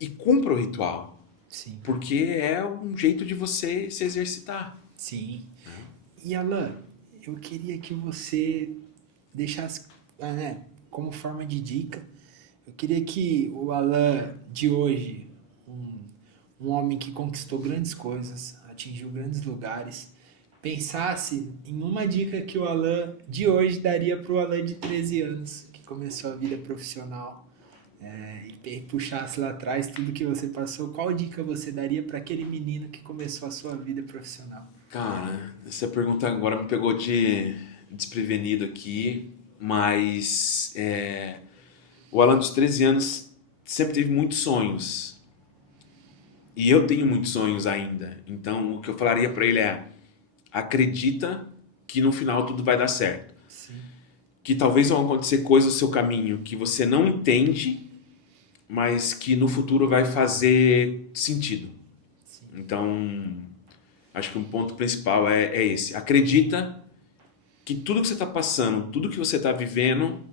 e cumpra o ritual. Sim. Porque é um jeito de você se exercitar. Sim. E Alan, eu queria que você deixasse, como forma de dica, eu queria que o Alan de hoje, um homem que conquistou grandes coisas, atingiu grandes lugares, pensasse em uma dica que o Alan de hoje daria para o Alan de 13 anos, que começou a vida profissional, e puxasse lá atrás tudo que você passou, qual dica você daria para aquele menino que começou a sua vida profissional? Cara, essa pergunta agora me pegou de desprevenido aqui, mas o Alan dos 13 anos sempre teve muitos sonhos. E eu tenho muitos sonhos ainda. Então, o que eu falaria para ele acredita que no final tudo vai dar certo. Sim. Que talvez vão acontecer coisas no seu caminho que você não entende, mas que no futuro vai fazer sentido. Sim. Então, acho que um ponto principal é esse. Acredita que tudo que você está passando, tudo que você está vivendo,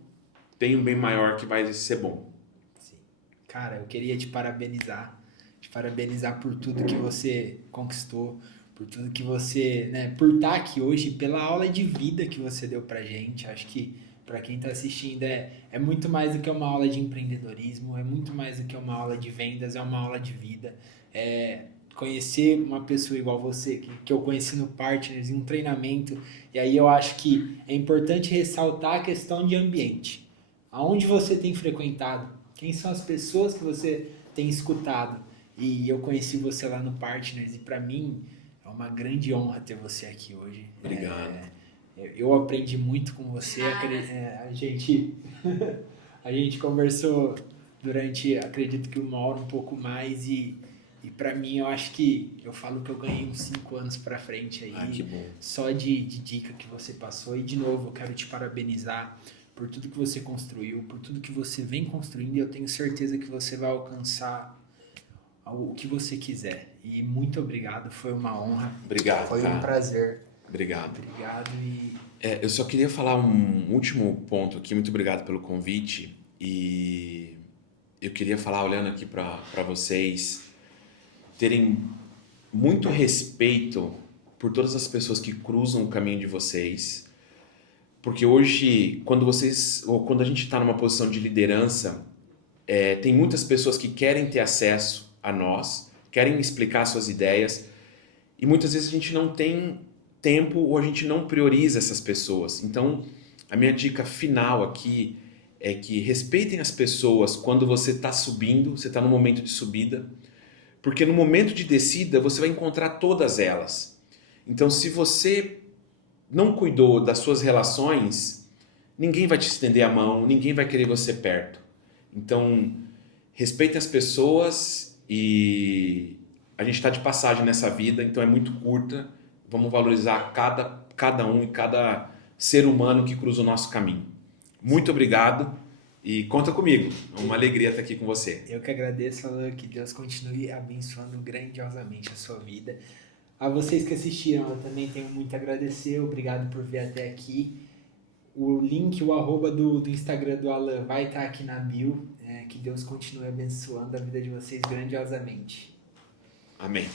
tem um bem maior que vai ser bom. Sim. Cara, eu queria te parabenizar por tudo que você conquistou, por tudo que você, por estar aqui hoje, pela aula de vida que você deu pra gente. Acho que para quem está assistindo é muito mais do que uma aula de empreendedorismo, é muito mais do que uma aula de vendas, é uma aula de vida. Conhecer uma pessoa igual você, que eu conheci no Partners, em um treinamento, e aí eu acho que é importante ressaltar a questão de ambiente. Aonde você tem frequentado? Quem são as pessoas que você tem escutado? E eu conheci você lá no Partners, e para mim é uma grande honra ter você aqui hoje. Obrigado. Eu aprendi muito com você, a gente conversou durante, acredito que 1 hora, um pouco mais, e para mim eu acho que, eu falo que eu ganhei uns 5 anos para frente aí, Que bom. só de dica que você passou, e de novo eu quero te parabenizar por tudo que você construiu, por tudo que você vem construindo, e eu tenho certeza que você vai alcançar o que você quiser. E muito obrigado, foi uma honra. Obrigado, foi cara. Um prazer. Obrigado. Obrigado e... eu só queria falar um último ponto aqui. Muito obrigado pelo convite. E eu queria falar, olhando aqui para vocês, terem muito respeito por todas as pessoas que cruzam o caminho de vocês. Porque hoje, quando a gente está numa posição de liderança, tem muitas pessoas que querem ter acesso a nós, querem explicar suas ideias, e muitas vezes a gente não tem tempo ou a gente não prioriza essas pessoas. Então, a minha dica final aqui é que respeitem as pessoas quando você está subindo, você está no momento de subida, porque no momento de descida você vai encontrar todas elas. Então, se você não cuidou das suas relações, ninguém vai te estender a mão, ninguém vai querer você perto. Então, respeitem as pessoas E a gente está de passagem nessa vida, então é muito curta. Vamos valorizar cada um e cada ser humano que cruza o nosso caminho. Muito obrigado e conta comigo. É uma alegria estar aqui com você. Eu que agradeço, Alan, que Deus continue abençoando grandiosamente a sua vida. A vocês que assistiram, eu também tenho muito a agradecer. Obrigado por vir até aqui. O link, o arroba do Instagram do Alan vai estar aqui na bio. Que Deus continue abençoando a vida de vocês grandiosamente. Amém.